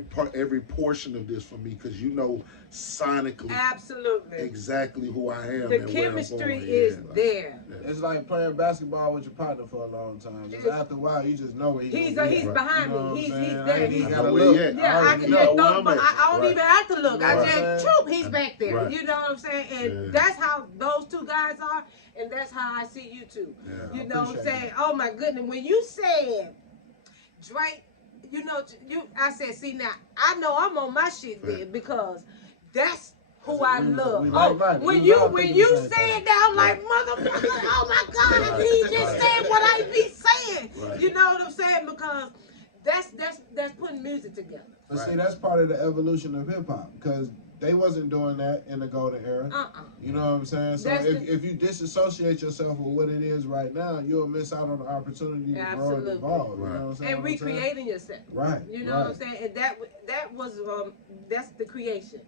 portion of this for me, because you know sonically absolutely exactly who I am. The and chemistry where I'm going. is like, there. It's like playing basketball with your partner for a long time. Just after a while, you just know where he's he's behind me. He's there. He I gotta know where look. he at. Yeah, I can just throw, but I don't even have to look. I just choop, he's back there. Right. You know what I'm saying? And that's how those two guys are, and that's how I see you two. Yeah. You know what I'm saying? Oh my goodness, when you said Drake, you know, I said, see now, I know I'm on my shit then, because that's who I love. When you said that, I'm like, motherfucker, oh my God, he just said what I be saying. You know what I'm saying? Because that's putting music together. But see, that's part of the evolution of hip hop, because they wasn't doing that in the golden era. You know what I'm saying? So if you disassociate yourself with what it is right now, you'll miss out on the opportunity to grow and evolve. You know what I'm saying? And recreating yourself. Right. You know what I'm saying? And that was that's the creation.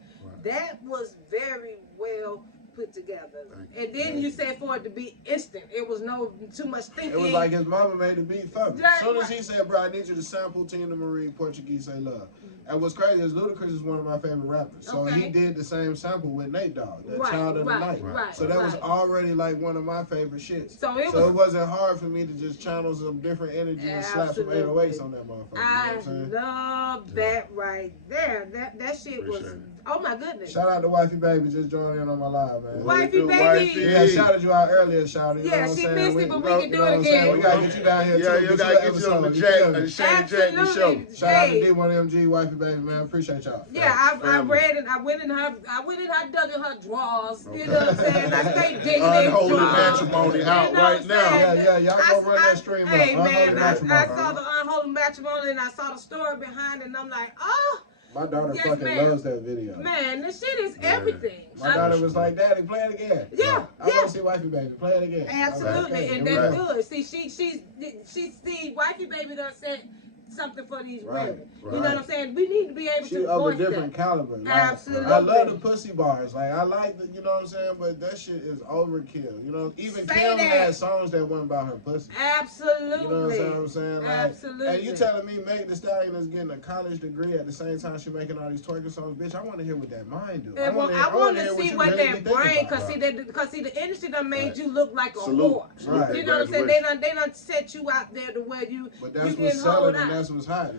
That was very well put together. And then you said for it to be instant. It was no too much thinking. It was like his mama made the beat for me. As soon as he said, bro, I need you to sample Tina Marie, Portuguese Say Love. And what's crazy is Ludacris is one of my favorite rappers. So he did the same sample with Nate Dogg, the Child of the Night. So that was already like one of my favorite shits. So it wasn't hard for me to just channel some different energy and slap some 808s on that motherfucker. I love that right there. That shit was, oh my goodness. Shout out to Wifey Baby, just joined in on my live, man. Wifey Baby. Yeah, shouted you out earlier, shouted. Yeah, she missed it, but we can do it again. We gotta get you down here too. Yeah, you gotta get you on the ShannyJackMeShow. Shout out to D1MG, Wifey Baby, man. Appreciate y'all. Yeah, I read and I went in her dug in her drawers. You know what I'm saying? I stay digging in Unholy drawers. Matrimony out right now. Yeah, y'all go run that stream up. Hey man, I saw the Unholy Matrimony and I saw the story behind it, and I'm like, oh. My daughter fucking loves that video. Man, this shit is everything. My daughter was like, Daddy, play it again. Yeah, I want to see Wifey Baby. Play it again. Absolutely, and that's good. See, she Wifey Baby done said something for these women. You know what I'm saying? We need to be able to voice of a different caliber. Like, absolutely. I love the pussy bars. Like, I like the, you know what I'm saying? But that shit is overkill. You know, even Kim had songs that wasn't about her pussy. Absolutely. You know what I'm saying? Like, absolutely. And you telling me Meg Thee Stallion is getting a college degree at the same time she making all these twerking songs? Bitch, I want to hear what that mind do. And I want to see what that brain, because see, the industry done made you look like a whore. Right. You know what I'm saying? They done set you out there to where you can hold out. That's what's hot.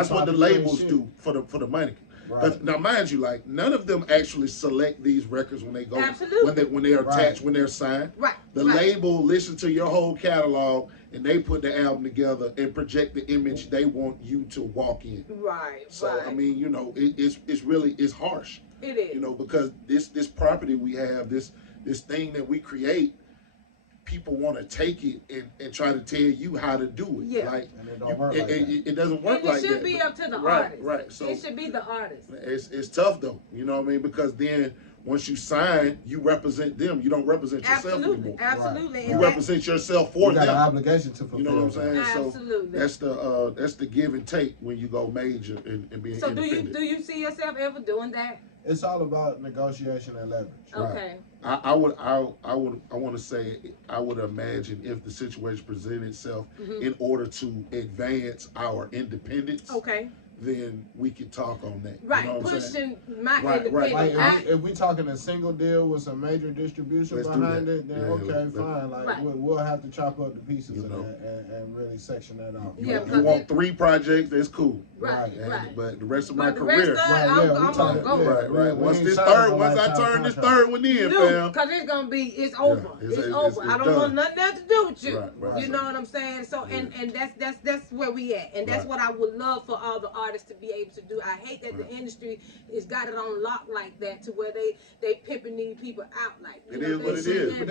That's what the labels do for the money. Right. Now, mind you, like, none of them actually select these records when they go, when they are attached, when they're signed. Right. The label listens to your whole catalog, and they put the album together and project the image they want you to walk in. Right. So I mean, you know, it's really harsh. It is. You know, because this property we have, this thing that we create, people want to take it and try to tell you how to do it. Yeah. Like, and it don't work like that. It doesn't work like that. It should be up to the artist. Right. So it should be the artist. It's tough though. You know what I mean? Because then once you sign, you represent them. You don't represent yourself anymore. Absolutely. You represent yourself for them. You got an obligation to fulfill. You know what I'm saying? Absolutely. So that's the give and take when you go major and being independent. So do you see yourself ever doing that? It's all about negotiation and leverage. Okay. I want to say I would imagine if the situation presented itself in order to advance our independence. Okay. Then we could talk on that. Right, you know what pushing my independence. Like if we talking a single deal with some major distribution behind it, then fine. Like we'll have to chop up the pieces of that and really section that out. You want 3 projects? That's cool. Right. But the rest of my career, I'm gonna go. Right. Once I turn this third one in, fam. Because it's over. It's over. I don't want nothing else to do with you. Right. You know what I'm saying? So and that's where we at, and that's what I would love for all the artists artists to be able to do. I hate that the industry has got it on lock like that to where they pimping these people out like. It is what it is. But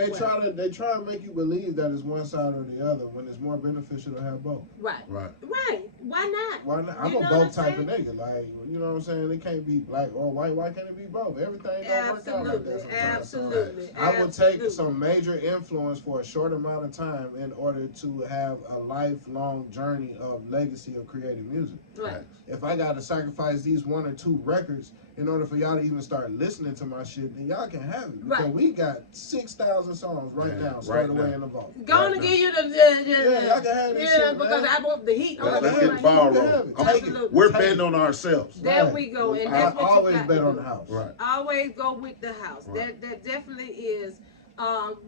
they try to make you believe that it's one side or the other when it's more beneficial to have both. Right. Why not? Why not? I'm a both type of nigga. Like, you know what I'm saying? It can't be black or white. Why can't it be both? Everything don't work out like that sometimes. Absolutely. I will take some major influence for a short amount of time in order to have a lifelong journey of legacy of creating music. Right. If I got to sacrifice these 1 or 2 records in order for y'all to even start listening to my shit, then y'all can have it. Because we got 6,000 songs right now, straight away in the vault. Gonna give you the I can have this shit, because I want the heat. Let's get the ball rolling. We're betting on ourselves. There we go. And that's what always you got bet on the house. Right. Always go with the house. That definitely is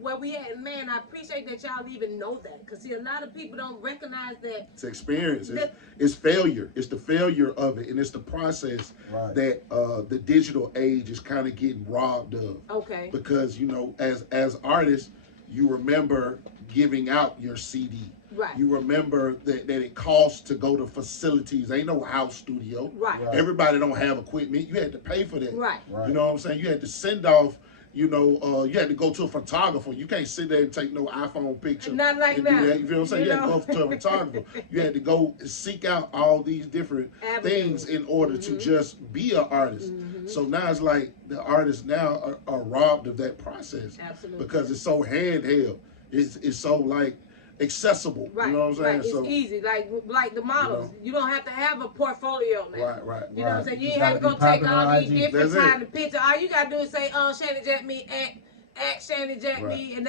where we at. Man, I appreciate that y'all even know that. Because, see, a lot of people don't recognize that. It's experience. It's failure. It's the failure of it. And it's the process that the digital age is kind of getting robbed of. Okay. Because, you know, as artists, you remember giving out your CD. Right. You remember that it costs to go to facilities. Ain't no house studio. Right. Everybody don't have equipment. You had to pay for that. Right. You know what I'm saying? You had to send off, you know, you had to go to a photographer. You can't sit there and take no iPhone picture. Not like and that. Do that. You feel what I'm saying? You had to go to a photographer. You had to go seek out all these different things in order to just be an artist. So now it's like the artists now are robbed of that process. Absolutely. Because it's so handheld. It's so like accessible. Right. You know what I'm saying? Right. It's easy. Like the models. You don't have to have a portfolio now. Right. You know what I'm saying? You ain't have to go take all these different kind of pictures. All you gotta do is say, ShannyJackMe at ShannyJackMe, and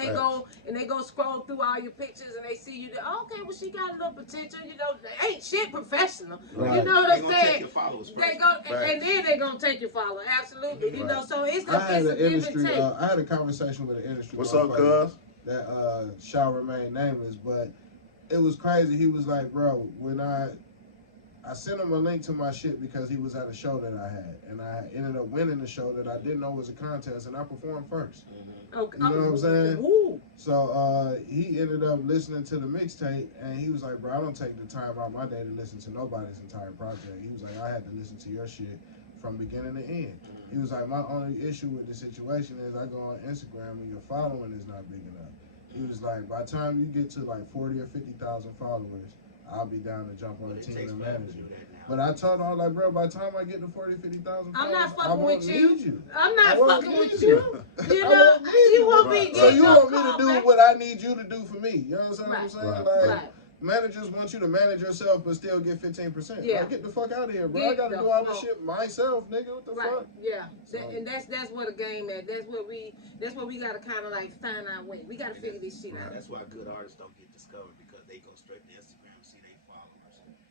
they go scroll through all your pictures and they see you. Okay, well she got a little potential. You know, they ain't shit professional. Right. You know what I'm They saying? take your followers first. They go and then they gonna take your follower. Absolutely. You know, so it's I had a give and take. I had a conversation with an industry. What's up, cuz? That shall remain nameless, but it was crazy. He was like, bro, when I sent him a link to my shit because he was at a show that I had, and I ended up winning the show that I didn't know was a contest, and I performed first. Okay. You know what I'm saying? Ooh. So he ended up listening to the mixtape, and he was like, bro, I don't take the time out my day to listen to nobody's entire project. He was like, I had to listen to your shit from beginning to end. He was like, my only issue with the situation is I go on Instagram and your following is not big enough. He was like, by the time you get to like 40 or 50,000 followers, I'll be down to jump on the team and manage you. But I told him, I was like, bro, by the time I get to 40, 50,000 followers, I'm not I fucking won't with need you. I'm not fucking with you. You I know, won't need you won't be Right. So getting you no want me to call do back. what I need you to do for me. You know what I'm saying? Right. Like, managers want you to manage yourself but still get 15%. Yeah. Like, get the fuck out of here, bro. Get I gotta the do all this fuck. shit myself, nigga. What the fuck? Yeah. So- And that's where the game at. That's what we gotta kinda like find our way. We gotta figure this shit out. That's why good artists don't get discovered, because they go straight to Instagram and see their followers.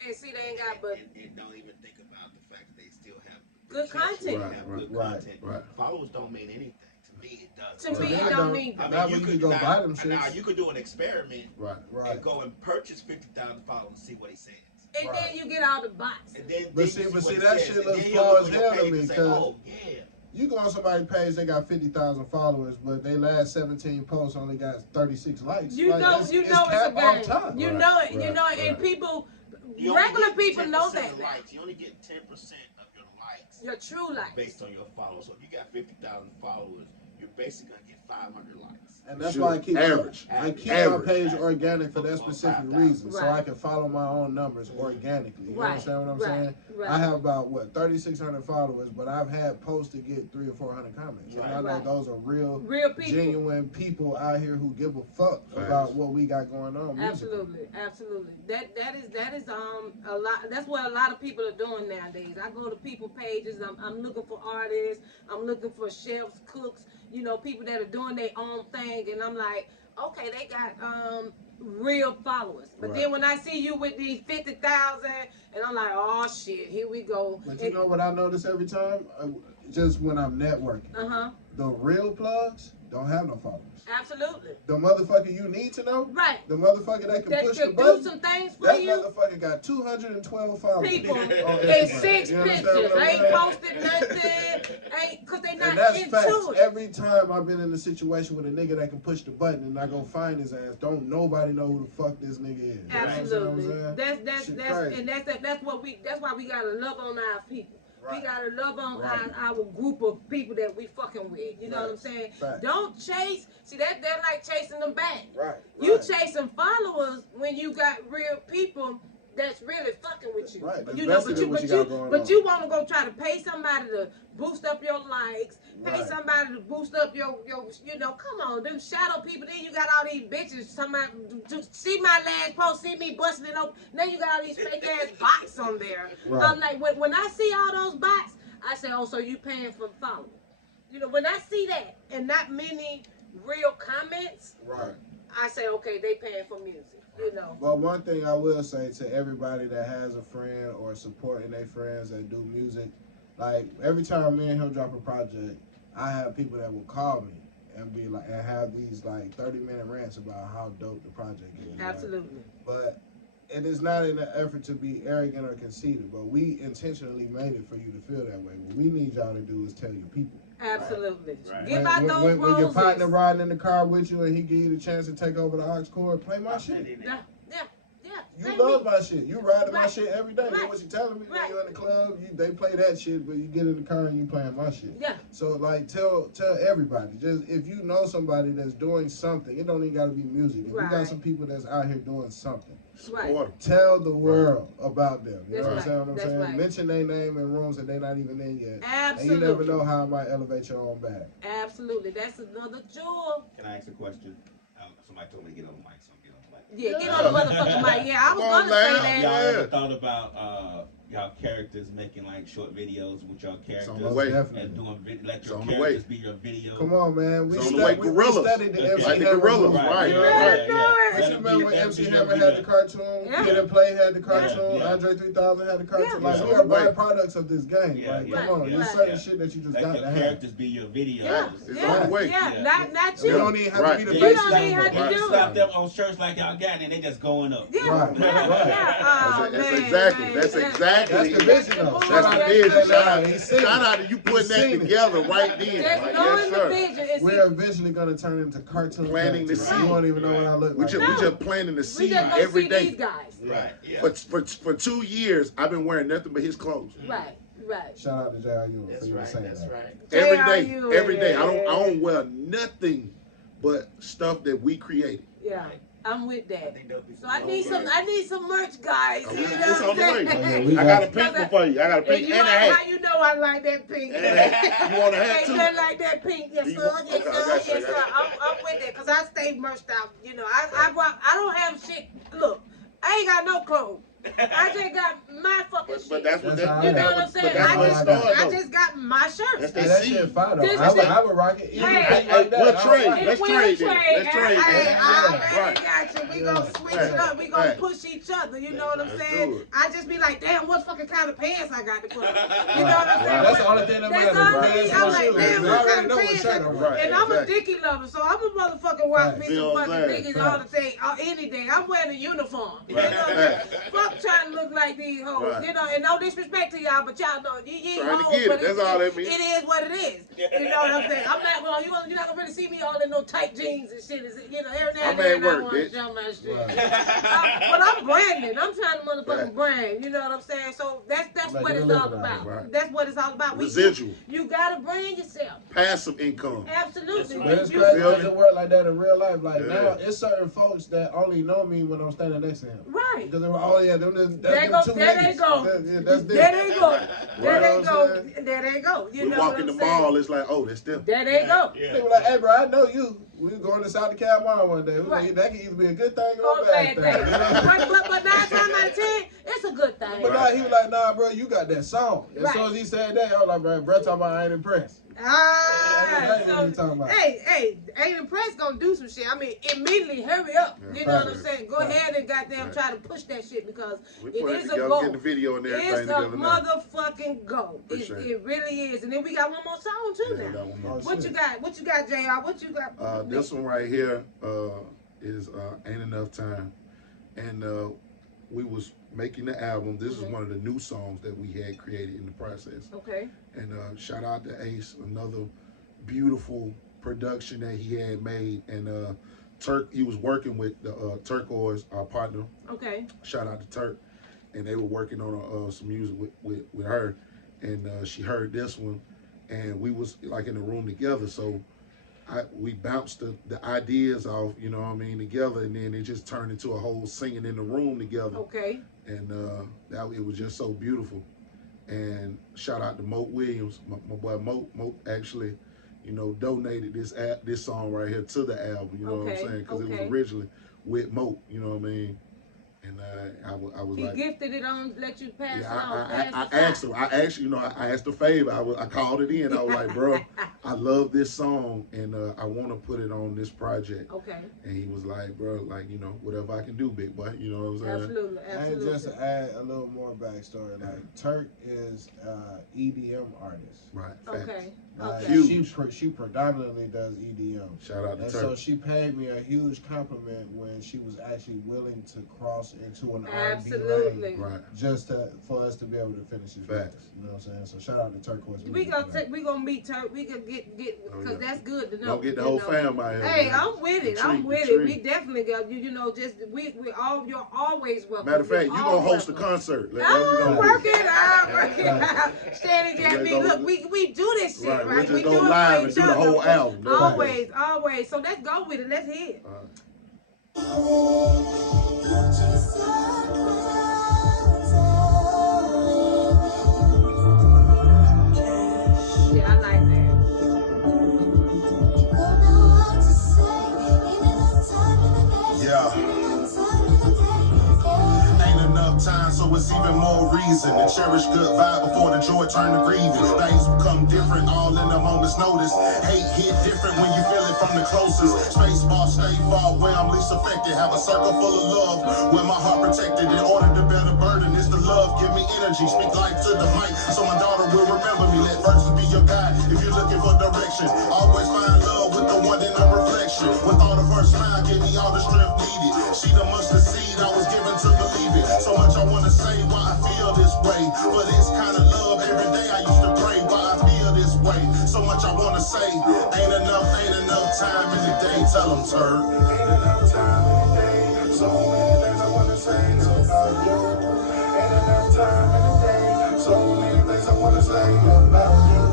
And see they ain't got but and don't even think about the fact that they still have Good potential to content. have Right, good right, content. right. Followers don't mean anything. To me, it does. to me I it don't don't- mean I Now mean, we you can could go now, buy them now shits. you could do an experiment Right. and go and purchase 50,000 followers and see what he says. and then you get all the bots. And then But you see, what that he says, shit and looks then you'll flawed look as on your hell to page me, and say, 'cause oh, yeah. You go on somebody's page, they got 50,000 followers, but they last 17 posts only got 36 likes. You Like, know it's a cap off game. top. You Right, know it, right, and right. people You only regular get people know 10% that of now. likes. You only get 10% of your likes Your true life. based on your followers. So if you got 50,000 followers, you're basically gonna get 500 likes. And that's Shoot, why I keep average. I keep Average. my page organic for that specific 5,000. reason, so Right. I can follow my own numbers organically. You Right, understand what I'm right, saying? right. I have about 3,600 followers, but I've had posts to get 300 or 400 comments, and I know Right. those are real Real people. genuine people out here who give a fuck Facts. about what we got going on. musically. Absolutely. That is a lot. That's what a lot of people are doing nowadays. I go to people pages. I'm looking for artists. I'm looking for chefs, cooks. You know, people that are doing their own thing, and I'm like, okay, they got real followers. But then when I see you with these 50,000, and I'm like, oh shit, here we go. But you know what I notice every time? Just when I'm networking. Uh huh. The real plugs, don't have no followers. Absolutely. The motherfucker you need to know, right? The motherfucker that can push the do button, some things for that you. motherfucker got 212 followers. People and 6 pictures. Ain't posted nothing. Ain't because they not and that's into facts. it. Every time I've been in a situation with a nigga that can push the button and I go find his ass, don't nobody know who the fuck this nigga is. Absolutely. You know what I'm saying? That's why we gotta love on our people. Right. We gotta love on our group of people that we fucking with. You know what I'm saying? Fact. Don't chase. See they're like chasing them back. Right. You chasing followers when you got real people that's really fucking with you. Right. You know, but you want to go try to pay somebody to boost up your likes, pay somebody to boost up your you know, come on, them shadow people. Then you got all these bitches somebody to see my last post, see me busting it open. Now you got all these fake ass bots on there. Right. I'm like, when I see all those bots, I say, oh, so you paying for followers? You know, when I see that and not many real comments, right, I say, okay, they paying for music. You know. But one thing I will say to everybody that has a friend or supporting their friends that do music, like every time me and him drop a project, I have people that will call me and be like, and have these like 30-minute rants about how dope the project is. Absolutely. Right? But it is not in an effort to be arrogant or conceited, but we intentionally made it for you to feel that way. What we need y'all to do is tell your people. Absolutely. Right. Give out those roses. When your partner riding in the car with you and he give you the chance to take over the aux cord, play my shit. Yeah. You love my shit. You riding my Right. shit every day. You know what you telling me? When you in the club, they play that shit, but you get in the car and you playing my shit. Yeah. So like tell everybody. Just if you know somebody that's doing something, it don't even gotta be music. If you got some people that's out here doing something, tell the world about them. You know what I'm saying? Right. Mention their name in rooms that they not even in yet. Absolutely. And you never know how it might elevate your own bag. Absolutely. That's another jewel. Can I ask a question? Somebody told me to get on the mic, so I'm getting on the mic. Yeah, get on the motherfucking mic. Yeah, I was gonna say that. Y'all ever thought about y'all characters making like short videos with y'all characters and doing let your characters be your video? Come on, man. We studied the MC Hammer. Right. You remember when MC Hammer had the cartoon? Kid and Play had the cartoon. Andre 3000 had the cartoon. Like we are byproducts of this game. Like come on, there's certain shit that you just got to have. Characters be your video. It's on the way. Not you. You don't even have to be the You best. don't even have to do it. Slap them on shirts like y'all got, and they just going up. That's exactly. That's the vision. Shout out to you putting that together right then. We're eventually gonna turn into cartoon. Planting the seed. You won't even know what I look like. We just planting the seed every day. Right. For 2 years, I've been wearing nothing but his clothes. Right. Shout out to JRU. That's right. Every day. I don't wear nothing but stuff that we created. Yeah. I'm with that. So I need some merch, guys. You know It's on the way. I got a pink one for you. I got a pink and a hat. How you know I like that pink? You want a hat too? I like that pink. Yes, sir. I'm with it because I stay merched out. You know, I don't have shit. Look, I ain't got no clothes. I just got my fucking shit. But that's what you know what I'm saying? I just got my shirts. That shit fire though. I would rock it. Let's trade. Let's trade. I got you. We gonna switch it up. We gonna push each other. You know what I'm saying? I just be like, damn, what fucking kind of pants I got to put on? You know what I'm saying? That's the only thing that matters. I'm like, damn, what kind of pants? And I'm a Dickie lover, so I'm a motherfucking watch me some fucking Dickies all the day, any day. I'm wearing a uniform. You know what I'm saying? Fuck trying to look like these hoes, you know, and no disrespect to y'all, but y'all know you trying hoes, to get it. That's all that means. It is what it is. You know what I'm saying? I'm not going. You're not gonna really see me all in no tight jeans and shit. You know, every now and then I want to show my shit. But I'm branding. I'm trying to motherfucking brand. You know what I'm saying? So that's what it's all about. That's what it's all about. Residual. You gotta brand yourself. Passive income. Absolutely. But it's crazy. It doesn't work like that in real life. Like now, it's certain folks that only know me when I'm standing next to him. Right. Because they were, oh yeah, them there they go. There they go. There they go. You know walk in the mall, it's like, oh, that's them. There they go. They were like, hey, bro, I know you. We were going to South Carolina one day. That can either be a good thing or a bad thing. But 9 times out of 10, it's a good thing. But like, nah, bro, you got that song. As soon as he said that, I was like, bro, talking about I ain't impressed. Hey, ain't impressed gonna do some shit. I mean, immediately hurry up. You know what I'm saying? Go ahead and goddamn try to push that shit because it is a go. Getting the video and everything it's a motherfucking go. It really is. And then we got one more song too now. What you got? What you got, JR? What you got? This one right here is Ain't Enough Time, and we was making the album. This is one of the new songs that we had created in the process. Okay. And shout out to Ace, another beautiful production that he had made. And Turk, he was working with the Turquoise, our partner. Okay. Shout out to Turk. And they were working on some music with her. And she heard this one. And we was like in the room together. So we bounced the ideas off, you know what I mean, together. And then it just turned into a whole singing in the room together. Okay. And it was just so beautiful. And shout out to Moat Williams, my boy Moat actually, you know, donated this song right here to the album. You know what I'm saying? Because it was originally with Moat. You know what I mean? And I was he like, gifted it on, let you pass it on. I asked him. I actually, you know, I asked a favor. I called it in. I was like, bro, I love this song, and I want to put it on this project. Okay. And he was like, bro, like, you know, whatever I can do, big boy. You know what I'm saying? Absolutely. And just to add a little more backstory, like Turk is EDM artist. Right. Okay. She predominantly does EDM. Shout out to Turk. So she paid me a huge compliment when she was actually willing to cross into an R&B lane, right? Just for us to be able to finish his facts. You know what I'm saying? So shout out to Turquoise. We gonna meet Turk. We gonna get because that's good to know. Don't get the whole fam out here. Hey, I'm with it. I'm with it. We definitely got you know just you're always welcome. Matter of fact, you gonna host a concert. I'm working out. Shanny Jack me. Look, we do this shit, right? We just go live and do the whole album. Always. So let's go with it. Let's hit it. Yeah, I like that. Yeah. Ain't enough time, so it's even more reason to cherish good vibe before the joy turn to grieving. Things become different all in a moment's notice. Hate hit different when you feel it from the closest. Space bar, stay far where I'm least affected. Have a circle full of love where my heart protected. In order to bear the burden, it's the love. Give me energy, speak life to the mic, so my daughter will remember me. Let verses be your guide if you're looking for direction. Always find love with the one in a reflection. When thought of her smile gave me all the strength needed. She the mustard seed I was given to believe it. So much I wanna say why I feel this way. For this kind of love every day I used to pray why I feel this way. So much I wanna say. Ain't enough time in the day. Tell them, Turk. Ain't enough time in the day. So many things I wanna say about you. Ain't enough time in the day. So many things I wanna say about you.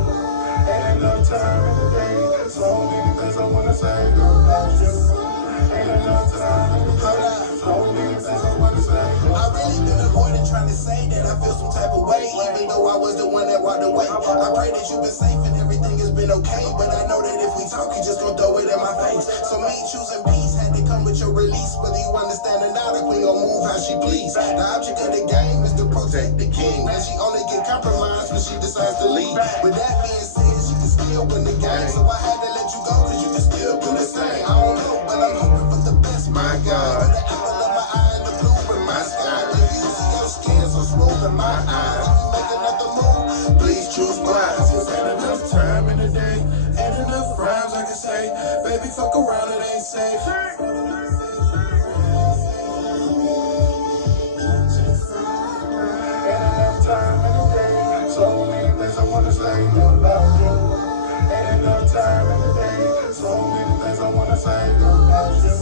Ain't enough time in the day. So many things I wanna say about you. Ain't enough time in the day. So many things I wanna say. I really been avoiding trying to say that I feel some type of way, even though I was the one that walked away. I pray that you've been safe and everything has been okay, but I know that if we talk, you just gonna throw it in my face. So me choosing peace had to come with your release, whether you understand or not, the queen gon' move how she please. The object of the game is to protect the king, and she only get compromised when she decides to leave. With that being said, she can still win the game, so I had to let you go, cause you can still do the same. I don't know, but I'm hoping for the best, my God. The apple of my eye and the blue in my sky. The use of your skin so smooth in my eyes. If you make another move, please choose wise. Cause ain't enough time in the day, ain't enough rhymes I can say. Baby, fuck around, it ain't safe. Ain't enough time in the day, so many things I wanna say about you. Ain't enough time in the day, so many things I wanna say about you.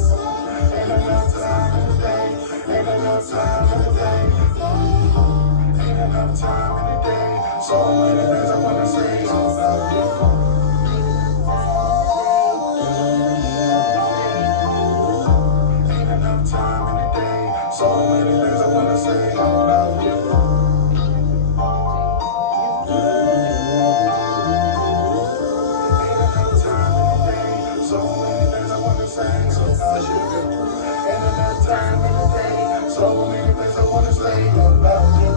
Ain't enough time in the day, ain't enough time in the day. Ain't enough time in the day, so many things I wanna say about you. Ain't enough time in the day, so many things I wanna say about you. Ain't enough time in the day, so many things I wanna say about you. Ain't enough time in the day, so many things I wanna say about you.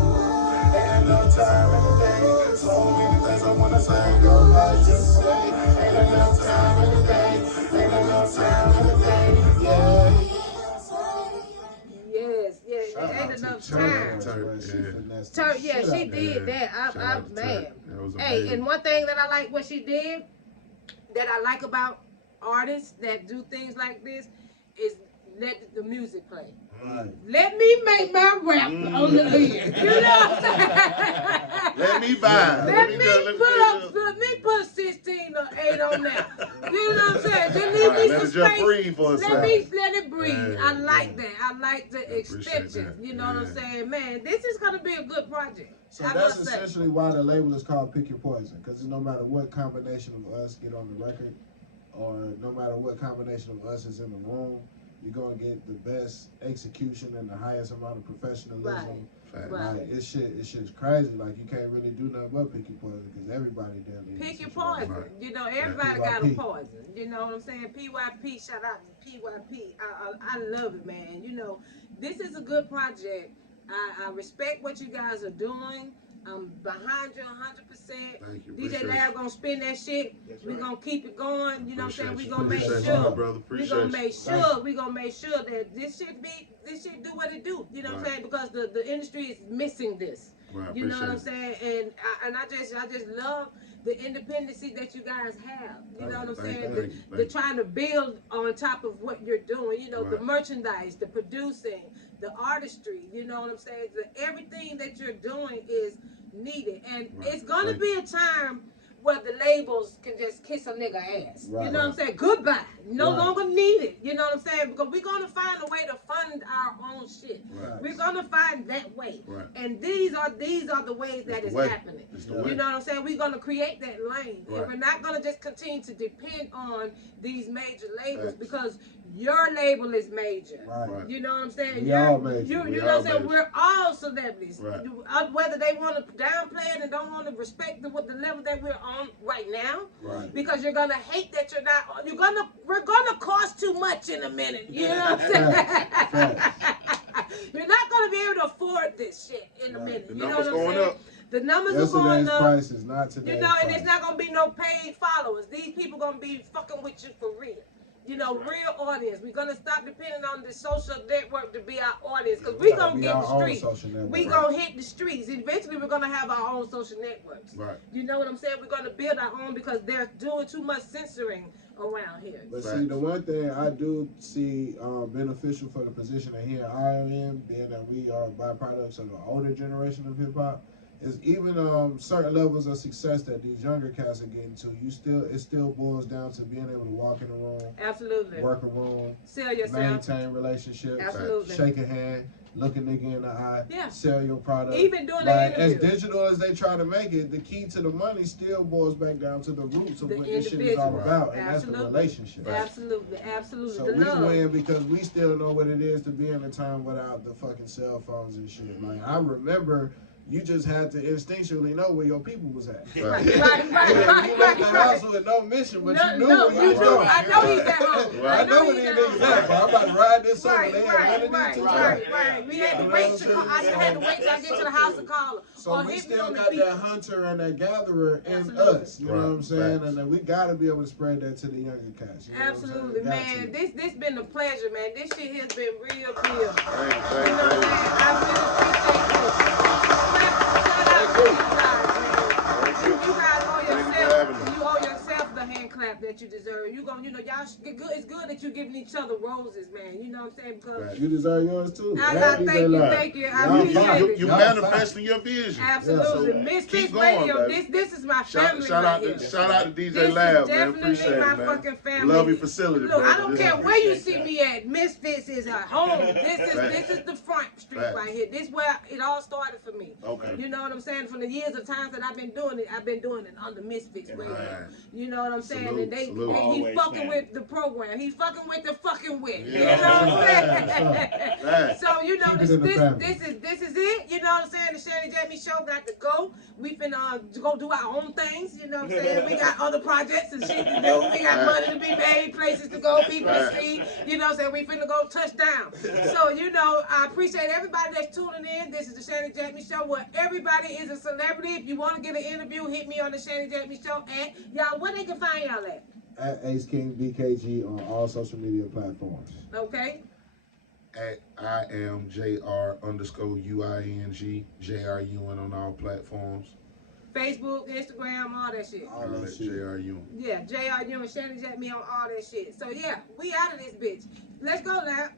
Yeah, she did that. Man. Hey, and one thing that I like what she did, that I like about artists that do things like this, is let the music play. Right. Let me make my rap on the end. You know what I'm saying? Let me vibe. Let me put 16 or 8 on there. You know what I'm saying? Just leave me some space. Breathe for a second. Let it breathe. I like that. I like the extensions. You know what I'm saying? Man, this is going to be a good project. So that's essentially why the label is called Pick Your Poison. Because no matter what combination of us get on the record, or no matter what combination of us is in the room, you're gonna get the best execution and the highest amount of professionalism. Right. Like it's shit's crazy. Like you can't really do nothing but pick your poison because everybody down there. Pick your poison. Right. You know, everybody got a poison. You know what I'm saying? PYP, shout out to PYP. I love it, man. You know, this is a good project. I respect what you guys are doing. I'm behind you 100%. Thank you. DJ Lab gonna spin that shit. We're gonna keep it going. You know what I'm saying? We're gonna make sure. We're gonna make sure that this shit do what it do. You know what I'm saying? Because the industry is missing this. Right, you know what I'm saying? And I just love the independency that you guys have. You know what I'm saying? The trying to build on top of what you're doing. You know, the merchandise, the producing, the artistry. You know what I'm saying? Everything that you're doing is needed, and it's gonna be a time where the labels can just kiss a nigga ass. You know what I'm saying? Goodbye. No longer needed. You know what I'm saying? Because we're gonna find a way to fund our own shit. We're gonna find that way. And these are the ways that it's happening. You know what I'm saying? We're gonna create that lane. And we're not gonna just continue to depend on these major labels because your label is major. You know what I'm saying? We all major. You know what I'm saying? We're all celebrities. Whether they want to downplay it and don't want to respect the level that we're on right now. Because you're gonna hate that you're not. We're gonna cost too much in a minute. You know what I'm saying? You're not gonna be able to afford this shit in a minute. You know what I'm saying? The numbers are going up. Price is not today's you know, and it's not gonna be no paid followers. These people gonna be fucking with you for real. You know, real audience. We're gonna stop depending on the social network to be our audience, because we're gonna get the streets. We gonna hit the streets. Eventually, we're gonna have our own social networks. You know what I'm saying? We're gonna build our own because they're doing too much censoring around here. But see, the one thing I do see beneficial for the position that here I am in, being that we are byproducts of the older generation of hip hop, is even certain levels of success that these younger cats are getting to. It still boils down to being able to walk in the room, absolutely, work a room, sell yourself, maintain relationships, absolutely, shake a hand, look a nigga in the eye, sell your product. Even doing that as digital as they try to make it, the key to the money still boils back down to the roots of what this shit is all about, and that's the relationship. Absolutely. So we win because we still know what it is to be in a time without the fucking cell phones and shit. Like I remember. You just had to instinctually know where your people was at. You left the house with no mission, but you knew where you was going. I know he's at home. I know what he is exactly. I'm about to ride this over there. Right. We had to wait till I get to the house and call her. So we still got that hunter and that gatherer in us. You know what I'm saying? And then we got to be able to spread that to the younger cats. Absolutely, man. This been a pleasure, man. This shit has been real good. You know what I'm saying? I really appreciate this. You guys owe yourself the hand clap that you deserve. Y'all, it's good that you're giving each other roses, man. You know what I'm saying? Because you deserve yours too. Thank you. I appreciate it. You manifesting your vision. Absolutely. Misfits Radio, this is my family. Shout out to DJ Lab, man. Appreciate it, man. Fucking family. Love your facility. Look, I don't care where you see me at. Misfits is at home. This is the front street right here. This is where it all started for me. Okay. You know what I'm saying? From the years of times that I've been doing it under Misfits Radio. You know what I'm saying? And he fucking with the program. He fucking with the fucking with. You know what I'm saying? So you know this is it. You know what I'm saying? The ShannyJackMeShow got to go. We finna go do our own things. You know what I'm saying? We got other projects and shit to do. We got money to be made, places to go, people to see. You know what I'm saying? We finna go touch down. So you know, I appreciate everybody that's tuning in. This is the ShannyJackMeShow, where everybody is a celebrity. If you want to get an interview, hit me on the ShannyJackMeShow. And y'all, where they can find y'all at? At Ace King BKG on all social media platforms. Okay. at IamJR_UING, JRUN on all platforms. Facebook, Instagram, all that shit. All that JRUN. Yeah, JRUN, Shanny Jack Me on all that shit. So yeah, we out of this bitch. Let's go now.